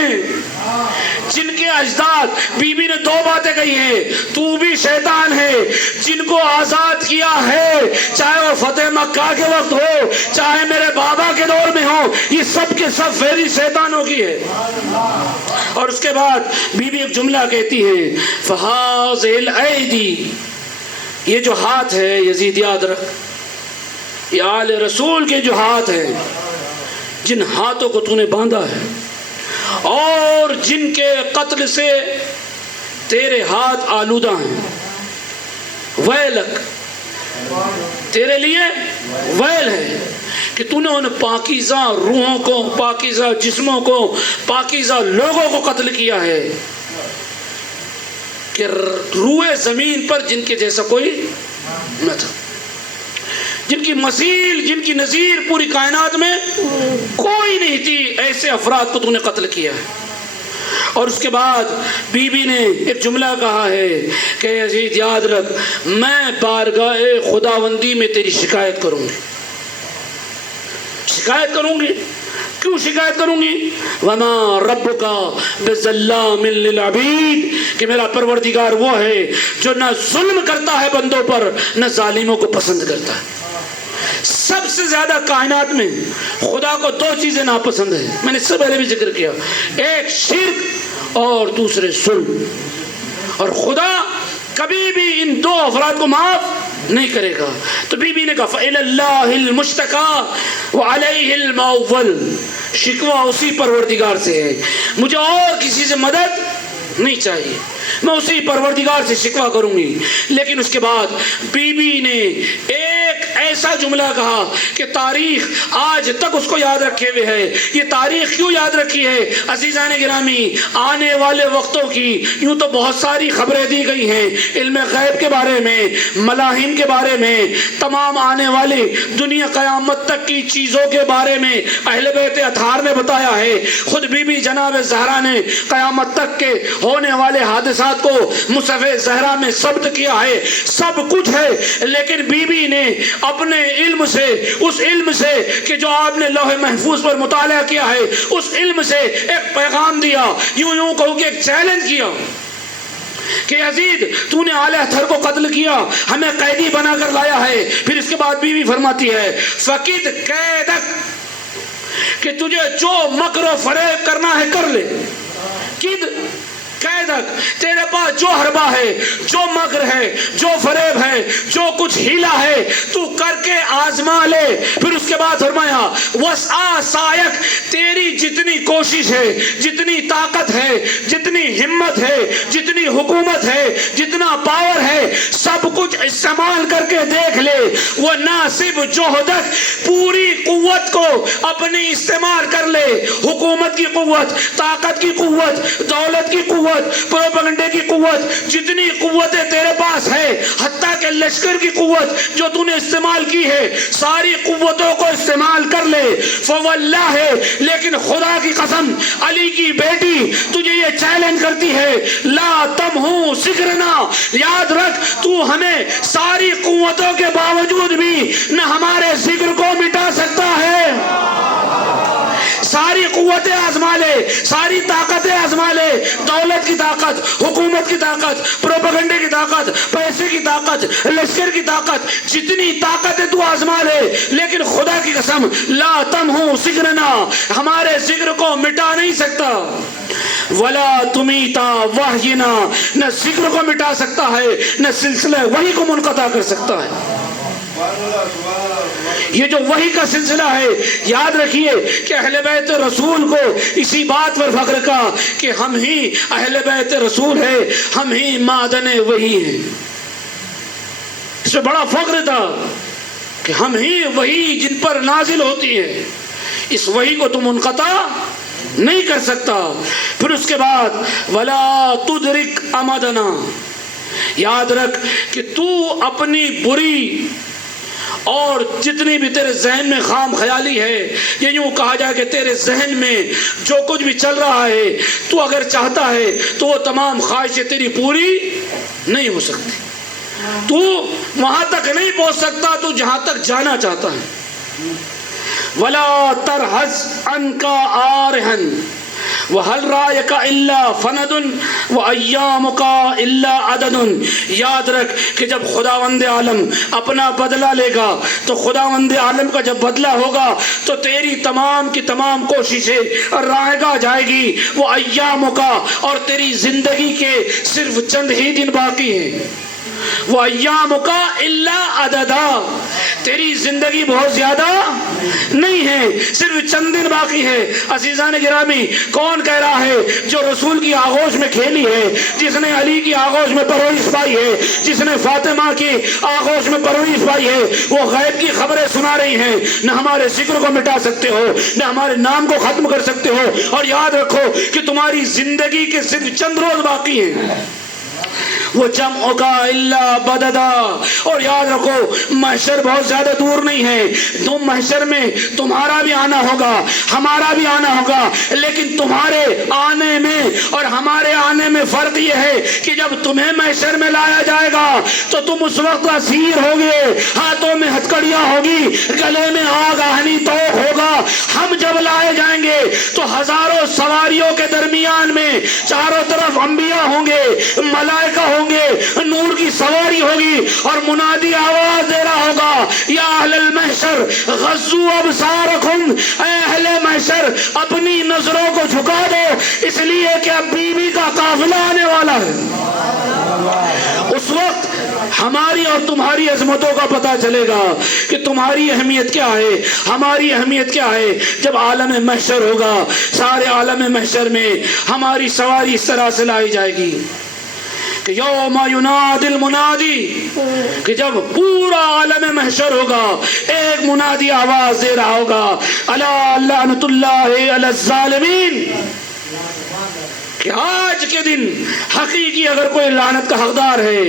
جن کے اجداد، بی بی نے 2 باتیں کہی ہیں، تو بھی شیطان ہے، جن کو آزاد کیا ہے، چاہے وہ فتح مکہ کے وقت ہو، چاہے میرے بابا کے دور میں ہو، یہ سب کے سب فہرست شیطانوں کی ہے۔ اور اس کے بعد بی بی ایک جملہ کہتی ہے، فَهَٰذِهِ الْأَيْدِي، یہ جو ہاتھ ہے یزید یاد رکھ، یہ آل رسول کے جو ہاتھ ہیں، جن ہاتھوں کو تو نے باندھا ہے اور جن کے قتل سے تیرے ہاتھ آلودہ ہیں، ویلک، تیرے لیے ویل ہے کہ تو نے ان پاکیزہ روحوں کو، پاکیزہ جسموں کو، پاکیزہ لوگوں کو قتل کیا ہے کہ روئے زمین پر جن کے جیسا کوئی نہ تھا، جن کی مثیل، جن کی نظیر پوری کائنات میں کوئی نہیں تھی، ایسے افراد کو تو نے قتل کیا ہے۔ اور اس کے بعد بی بی نے ایک جملہ کہا ہے کہ یزید یاد رکھ، میں بارگاہ خداوندی میں تیری شکایت کروں گی، شکایت کروں گی؟ کیوں شکایت کروں گی؟ وما ربک بظلام للعبید، کہ میرا پروردگار وہ ہے جو نہ ظلم کرتا ہے بندوں پر، نہ ظالموں کو پسند کرتا ہے۔ سب سے زیادہ کائنات میں خدا کو دو چیزیں ناپسند ہیں، میں نے اس سے پہلے بھی ذکر کیا، ایک شرک اور دوسرے ظلم، اور خدا کبھی بھی ان دو افراد کو معاف نہیں کرے گا۔ تو بی بی نے کہا فَإِلَى اللَّهِ الْمُشْتَكَى وَعَلَيْهِ الْمَوْوَلِ، شکوہ اسی پروردگار سے ہے، مجھے اور کسی سے مدد نہیں چاہیے، میں اسی پروردگار سے شکوہ کروں گی۔ لیکن اس کے بعد بی بی نے ایک ایسا جملہ کہا کہ تاریخ آج تک اس کو یاد رکھے ہوئے ہے۔ یہ تاریخ کیوں یاد رکھی ہے عزیزان گرامی؟ آنے والے وقتوں کی یوں تو بہت ساری خبریں دی گئی ہیں، علم غیب کے بارے میں، ملاحم کے بارے میں، تمام آنے والی دنیا قیامت تک کی چیزوں کے بارے میں اہل بیت اطہار نے بتایا ہے۔ خود بی بی جناب زہرا نے قیامت تک کے ہونے والے حادثات کو مصحف زہرا میں ثبت کیا ہے، سب کچھ ہے۔ لیکن بی بی نے اپنے علم سے، اس علم سے کہ جو آپ نے لوح محفوظ پر مطالعہ کیا ہے، اس علم سے ایک پیغام دیا، یوں کہوں کہ ایک چیلنج کیا کہ یزید تو نے آل اطہر کو قتل کیا، ہمیں قیدی بنا کر لایا ہے۔ پھر اس کے بعد بی بی فرماتی ہے فقید قیدک، کہ تجھے جو مکر و فریب کرنا ہے کر لے، قید قیدک، تیرے پاس جو حربہ ہے، جو مکر ہے، جو فریب ہے، جو کچھ ہیلا ہے، تو کر کے آزما لے۔ پھر اس کے بعد فرمایا وسعا سائک، تیری جتنی کوشش ہے، جتنی طاقت ہے، جتنی ہمت ہے، جتنی حکومت ہے، جتنا پاور ہے، سب کچھ استعمال کر کے دیکھ لے۔ وہ ناصب جوہدک، پوری قوت کو اپنی استعمال کر لے، حکومت کی قوت، طاقت کی قوت، دولت کی قوت، پروپیگنڈے کی قوت، جتنی قوتیں تیرے پاس ہے، حتیٰ کہ لشکر کی قوت جو تو نے استعمال کی ہے، ساری قوتوں کو استعمال کر لے۔ فواللہ، لیکن خدا کی قسم، علی کی بیٹی تجھے یہ چیلنج کرتی ہے، لا تمہو ذکرنا، یاد رکھ تو ہمیں ساری قوتوں کے باوجود بھی نہ ہمارے ذکر کو مٹا سکتا ہے۔ ساری قوتیں آزما لے، ساری طاقتیں آزما لے، دولت کی طاقت، حکومت کی طاقت، پروپیگنڈے کی طاقت، پیسے کی طاقت، لشکر کی طاقت، جتنی طاقتیں تو آزما لے، لیکن خدا کی قسم لا تمہو ذکرنا، ہمارے ذکر کو مٹا نہیں سکتا۔ ولا تمیتا وحینا، نہ ذکر کو مٹا سکتا ہے، نہ سلسلہ وحی کو منقطع کر سکتا ہے۔ یہ جو وحی کا سلسلہ ہے، یاد رکھیے کہ اہل بیت رسول کو اسی بات پر فخر کا کہ ہم ہی اہل بیت رسول ہیں، ہم ہی معدن وحی ہیں۔ اس میں بڑا فخر تھا کہ ہم ہی وحی جن پر نازل ہوتی ہے، اس وحی کو تم منقطع نہیں کر سکتا۔ پھر اس کے بعد ولا تدرک امدنا، یاد رکھ کہ تو اپنی بری اور جتنی بھی تیرے ذہن میں خام خیالی ہے، یہ یوں کہا جائے کہ تیرے ذہن میں جو کچھ بھی چل رہا ہے، تو اگر چاہتا ہے تو وہ تمام خواہشیں تیری پوری نہیں ہو سکتی، تو وہاں تک نہیں پہنچ سکتا تو جہاں تک جانا چاہتا ہے۔ ولا ترحز عنکا آرہن وَهَلْ رَأَيَكَ إِلَّا فَنَدٌ وَأَيَّامُكَ إِلَّا عَدَدٌ، یاد رکھ کہ جب خداوند عالم اپنا بدلہ لے گا تو خداوند عالم کا جب بدلہ ہوگا تو تیری تمام کی تمام کوششیں رائے گاہ جائے گی، وہ ایامُكَ، اور تیری زندگی کے صرف چند ہی دن باقی ہیں، وہ ایامُكَ إِلَّا عَدَدًا، تیری زندگی بہت زیادہ نہیں ہے، صرف چند دن باقی ہے۔ عزیزان گرامی، کون کہہ رہا ہے جو رسول کی آغوش میں کھیلی ہے، جس نے علی کی آغوش میں پرورش پائی ہے، جس نے فاطمہ کی آغوش میں پرورش پائی ہے، وہ غیب کی خبریں سنا رہی ہیں، نہ ہمارے ذکر کو مٹا سکتے ہو، نہ ہمارے نام کو ختم کر سکتے ہو، اور یاد رکھو کہ تمہاری زندگی کے صرف چند روز باقی ہیں۔ وہ جمع کا اللہ بددا، اور یاد رکھو محشر بہت زیادہ دور نہیں ہے، تم محشر میں تمہارا بھی آنا ہوگا، ہمارا بھی آنا ہوگا، لیکن تمہارے آنے میں اور ہمارے آنے میں فرق یہ ہے کہ جب تمہیں محشر میں لایا جائے گا تو تم اس وقت اسیر ہوگے، ہاتھوں میں ہتھکڑیاں ہوگی، گلے میں آگ آہنی طوق ہوگا، ہم جب لائے جائیں گے تو ہزاروں سواریوں کے درمیان میں چاروں طرف انبیاء ہوں گے، ملائکہ ہوں گے، نور کی سواری ہوگی، اور منادی آواز دے رہا ہوگا یا اہل المحشر غضوا ابصارکم، اے اہل محشر اپنی نظروں کو جھکا دو، اس لیے کہ اب بیوی کا قافلہ آنے والا ہے۔ اس وقت ہماری اور تمہاری عظمتوں کا پتہ چلے گا کہ تمہاری اہمیت کیا ہے، ہماری اہمیت کیا ہے۔ جب عالم محشر ہوگا، سارے عالم محشر میں ہماری سواری اس طرح سے لائی جائے گی کہ یوم ینادی المنادی، کہ جب پورا عالم محشر ہوگا ایک منادی آواز دے رہا ہوگا الا لعنت اللہ علی الظالمین، کہ آج کے دن حقیقی اگر کوئی لعنت کا حقدار ہے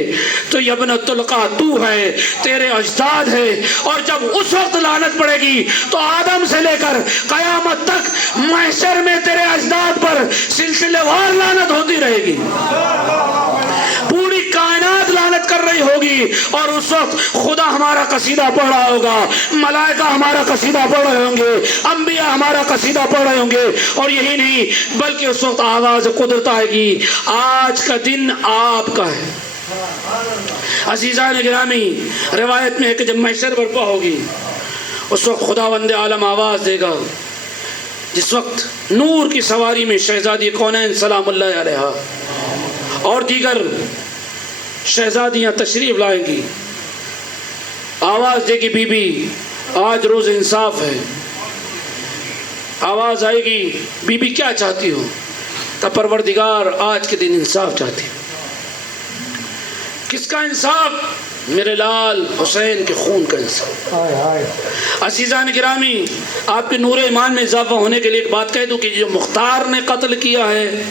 تو ابنۃ القا تو ہے، تیرے اجداد ہے۔ اور جب اس وقت لعنت پڑے گی تو آدم سے لے کر قیامت تک محشر میں تیرے اجداد پر سلسلے وار لعنت ہوتی رہے گی، پوری کائنات لعنت کر رہی ہوگی۔ اور اس وقت خدا ہمارا قصیدہ پڑھ رہا ہوگا، ملائکہ ہمارا قصیدہ پڑھ رہے ہوں گے، انبیاء ہمارا قصیدہ پڑھ رہے ہوں گے، اور یہی نہیں بلکہ اس وقت آواز قدرت آئے گی آج کا دن آپ کا ہے۔ عزیزان گرامی، روایت میں ہے کہ جب محشر برپا ہوگی اس وقت خداوند عالم آواز دے گا، جس وقت نور کی سواری میں شہزادی کونین سلام اللہ علیہا اور دیگر شہزادیاں تشریف لائیں گی، آواز دے گی بی بی آج روز انصاف ہے۔ آواز آئے گی بی بی کیا چاہتی ہو؟ کہ پروردگار آج کے دن انصاف چاہتی ہوں۔ کس کا انصاف؟ میرے لال حسین کے خون کا انصاف۔ عزیزان گرامی، آپ کے نور ایمان میں اضافہ ہونے کے لیے ایک بات کہہ دوں کہ جو مختار نے قتل کیا ہے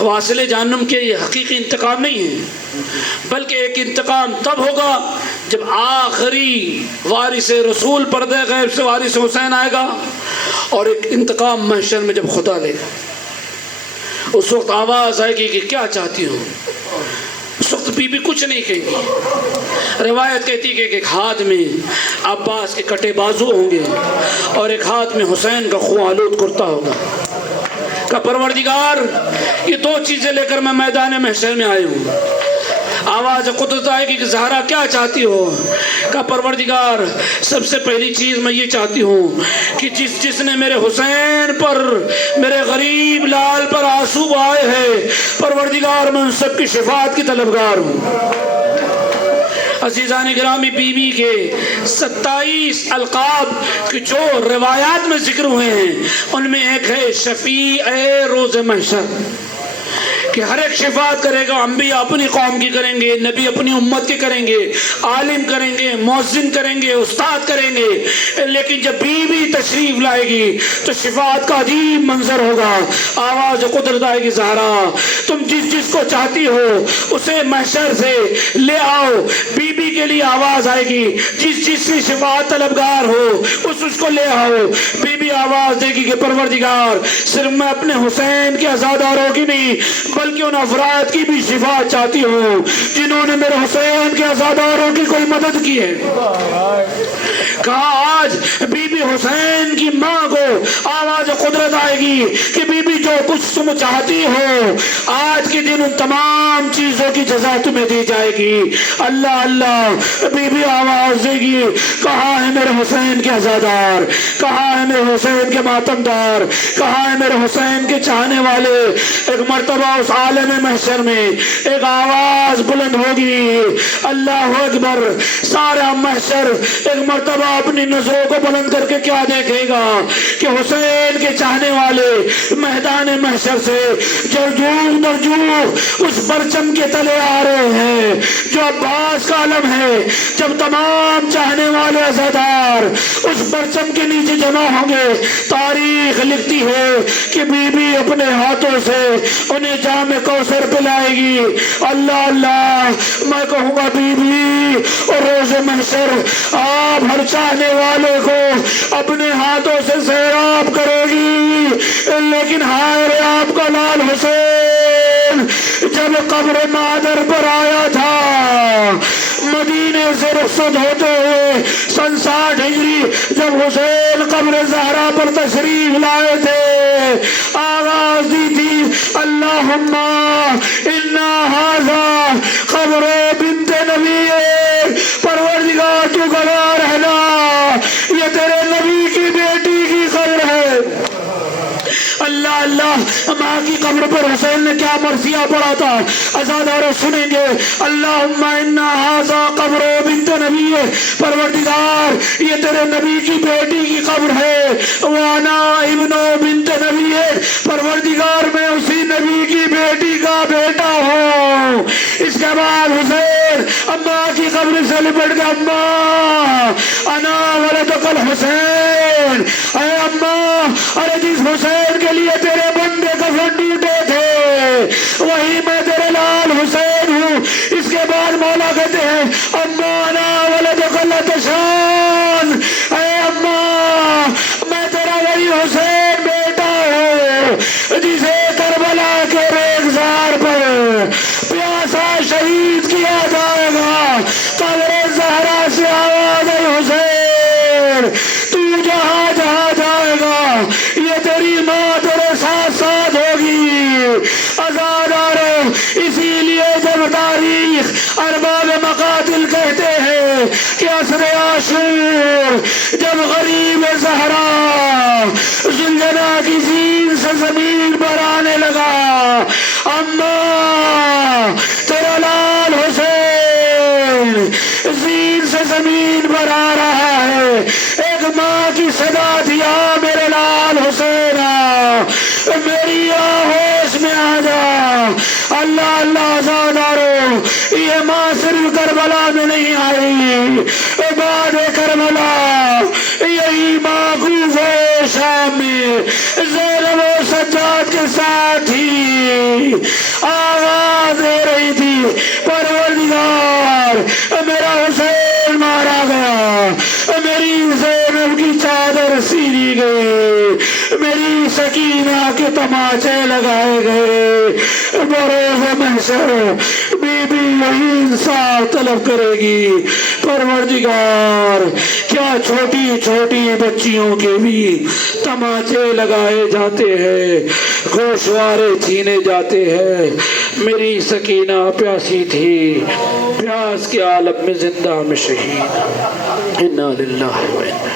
واصل جہنم کے یہ حقیقی انتقام نہیں ہے، بلکہ ایک انتقام تب ہوگا جب آخری وارث رسول پردہ غیب سے وارث حسین آئے گا، اور ایک انتقام محشر میں جب خدا لے گا۔ اس وقت آواز آئے گی کہ کیا چاہتی ہو؟ اس وقت بی بی کچھ نہیں کہے گی۔ روایت کہتی ہے کہ ایک ہاتھ میں عباس کے کٹے بازو ہوں گے اور ایک ہاتھ میں حسین کا خون آلود کرتا ہوگا۔ کہ پروردگار یہ دو چیزیں لے کر میں میدان محشر میں آئی ہوں۔ آواز قدرت آئے گی کہ زہرا کیا چاہتی ہو؟ کہ پروردگار سب سے پہلی چیز میں یہ چاہتی ہوں کہ جس نے میرے حسین پر، میرے غریب لال پر آنسو بہائے ہیں، پروردگار میں ان سب کی شفاعت کی طلبگار ہوں۔ عزیزان گرامی، بی بی کے 27 القاب کی جو روایات میں ذکر ہوئے ہیں ان میں ایک ہے شفیع روز محشر، کہ ہر ایک شفاعت کرے گا۔ انبیاء اپنی قوم کی کریں گے، نبی اپنی امت کی کریں گے، عالم کریں گے، مؤذن کریں گے، استاد کریں گے، لیکن جب بی بی تشریف لائے گی تو شفاعت کا عجیب منظر ہوگا۔ آواز قدرت آئے گی زہرا تم جس کو چاہتی ہو اسے محشر سے لے آؤ۔ بی بی کے لیے آواز آئے گی جس کی شفاعت طلبگار ہو اس کو لے آؤ۔ بی بی آواز دے گی کہ پروردگار صرف میں اپنے حسین کے عزاداروں کی نہیں بلکہ ان افراد کی بھی شفاعت چاہتی ہوں جنہوں نے میرے حسین کے عزاداروں کی کوئی مدد کی ہے۔ کہا آج بی بی حسین کی ماں کو آواز قدرت آئے گی کہ بی بی جو کچھ تم چاہتی ہو آج کے دن ان تمام چیزوں کی جزا تمہیں دی جائے گی۔ اللہ اللہ، بی بی آواز دے گی کہاں ہے میرے حسین کے عزادار، کہاں ہے میرے حسین کے ماتمدار، کہاں ہے میرے حسین کے چاہنے والے۔ ایک مرتبہ اس عالم محشر میں ایک آواز بلند ہوگی، اللہ اکبر۔ سارا محشر ایک مرتبہ اپنی نظروں کو بلند کر کے کیا دیکھے گا کہ حسین کے چاہنے والے میدان محشر سے جرجور درجور اس پرچم کے تلے آ رہے ہیں جو عباس کا علم ہے۔ جب تمام چاہنے والے عزادار اس پرچم کے نیچے جمع ہوں گے، تاریخ لکھتی ہے کہ بی بی اپنے ہاتھوں سے انہیں جام کوثر پلائے گی۔ اللہ اللہ، میں کہوں گا بی بی اور روز محشر آپ ہر چاہنے والے کو اپنے ہاتھوں سے سیراب کرے گی، لیکن ہائے رے آپ کا لال حسین جب قبر مادر پر آیا تھا مدینے سے رخصت ہوتے ہوئے سن 60 ہجری جب حسین قبر زہرا پر تشریف لائے تھے، آواز دی تھی اللہم انا ھذا قبر بنت نبی، پروردگار تو گواہ رہنا یہ تیرے نبی کی بیٹی کی قبر ہے۔ اللہ اللہ، ماں کی قبر پر حسین نے کیا مرثیہ پڑھا تھا، عزاداروں سنیں گے۔ اللہم انا ھذا قبر بنت نبی، پروردگار یہ تیرے نبی کی بیٹی کی قبر ہے، وانا ابن بنت نبی، پروردگار میں اسی نبی کی بیٹی کا بیٹا ہوں۔ اس کے بعد حسین اماں کی قبر سے لپٹ گیا، اماں انا ولدک الحسین، اے اماں، ارے جس حسین کے لیے تیرے بندے کفن ٹوٹے تھے وہی میں تیرے لال حسین ہوں۔ اس کے بعد مولا کہتے ہیں اماں انا ولدک الحسین، اے اماں میں تیرا وہی حسین بیٹا ہوں جسے کربلا کے ریگزار پر پیاسا شہید کیا جائے گا۔ قبر زہرا سے آواز ہے حسین تو جہاں جہاں جائے گا یہ تیری ماں تیرے ساتھ ساتھ ہوگی۔ عزاداروں، اسی لیے جب تاریخ ارباب مقاتل کہتے ہیں کہ عصر عاشور جب غریب زہرا زلجنا کی زین سے زمین پر آنے لگا، اماں تیرا لال حسین زین سے زمین پر آ رہا ہے، ایک ماں کی صدا تھی آ میرے لال حسین آ، میری آہوش میں آ جا۔ اللہ اللہ، عزاداروں یہ ماں صرف کربلا میں نہیں آئی، بعد کربلا یہی ماں کوفہ شام میں زینب و سجاد کے ساتھ ہی آواز دے رہی تھی پروردگار میرا حسین مارا گیا، میری زینب کی چادر سیری گئی، میری سکینہ کے تماچے لگائے گئے، بروز محشر بی بی یہی انصاف طلب کرے گی۔ پروردگار کیا چھوٹی چھوٹی بچیوں کے بھی تماچے لگائے جاتے ہیں، گوشوارے چھینے جاتے ہیں۔ میری سکینہ پیاسی تھی، پیاس کے عالم میں زندہ میں شہید، انا للہ و انا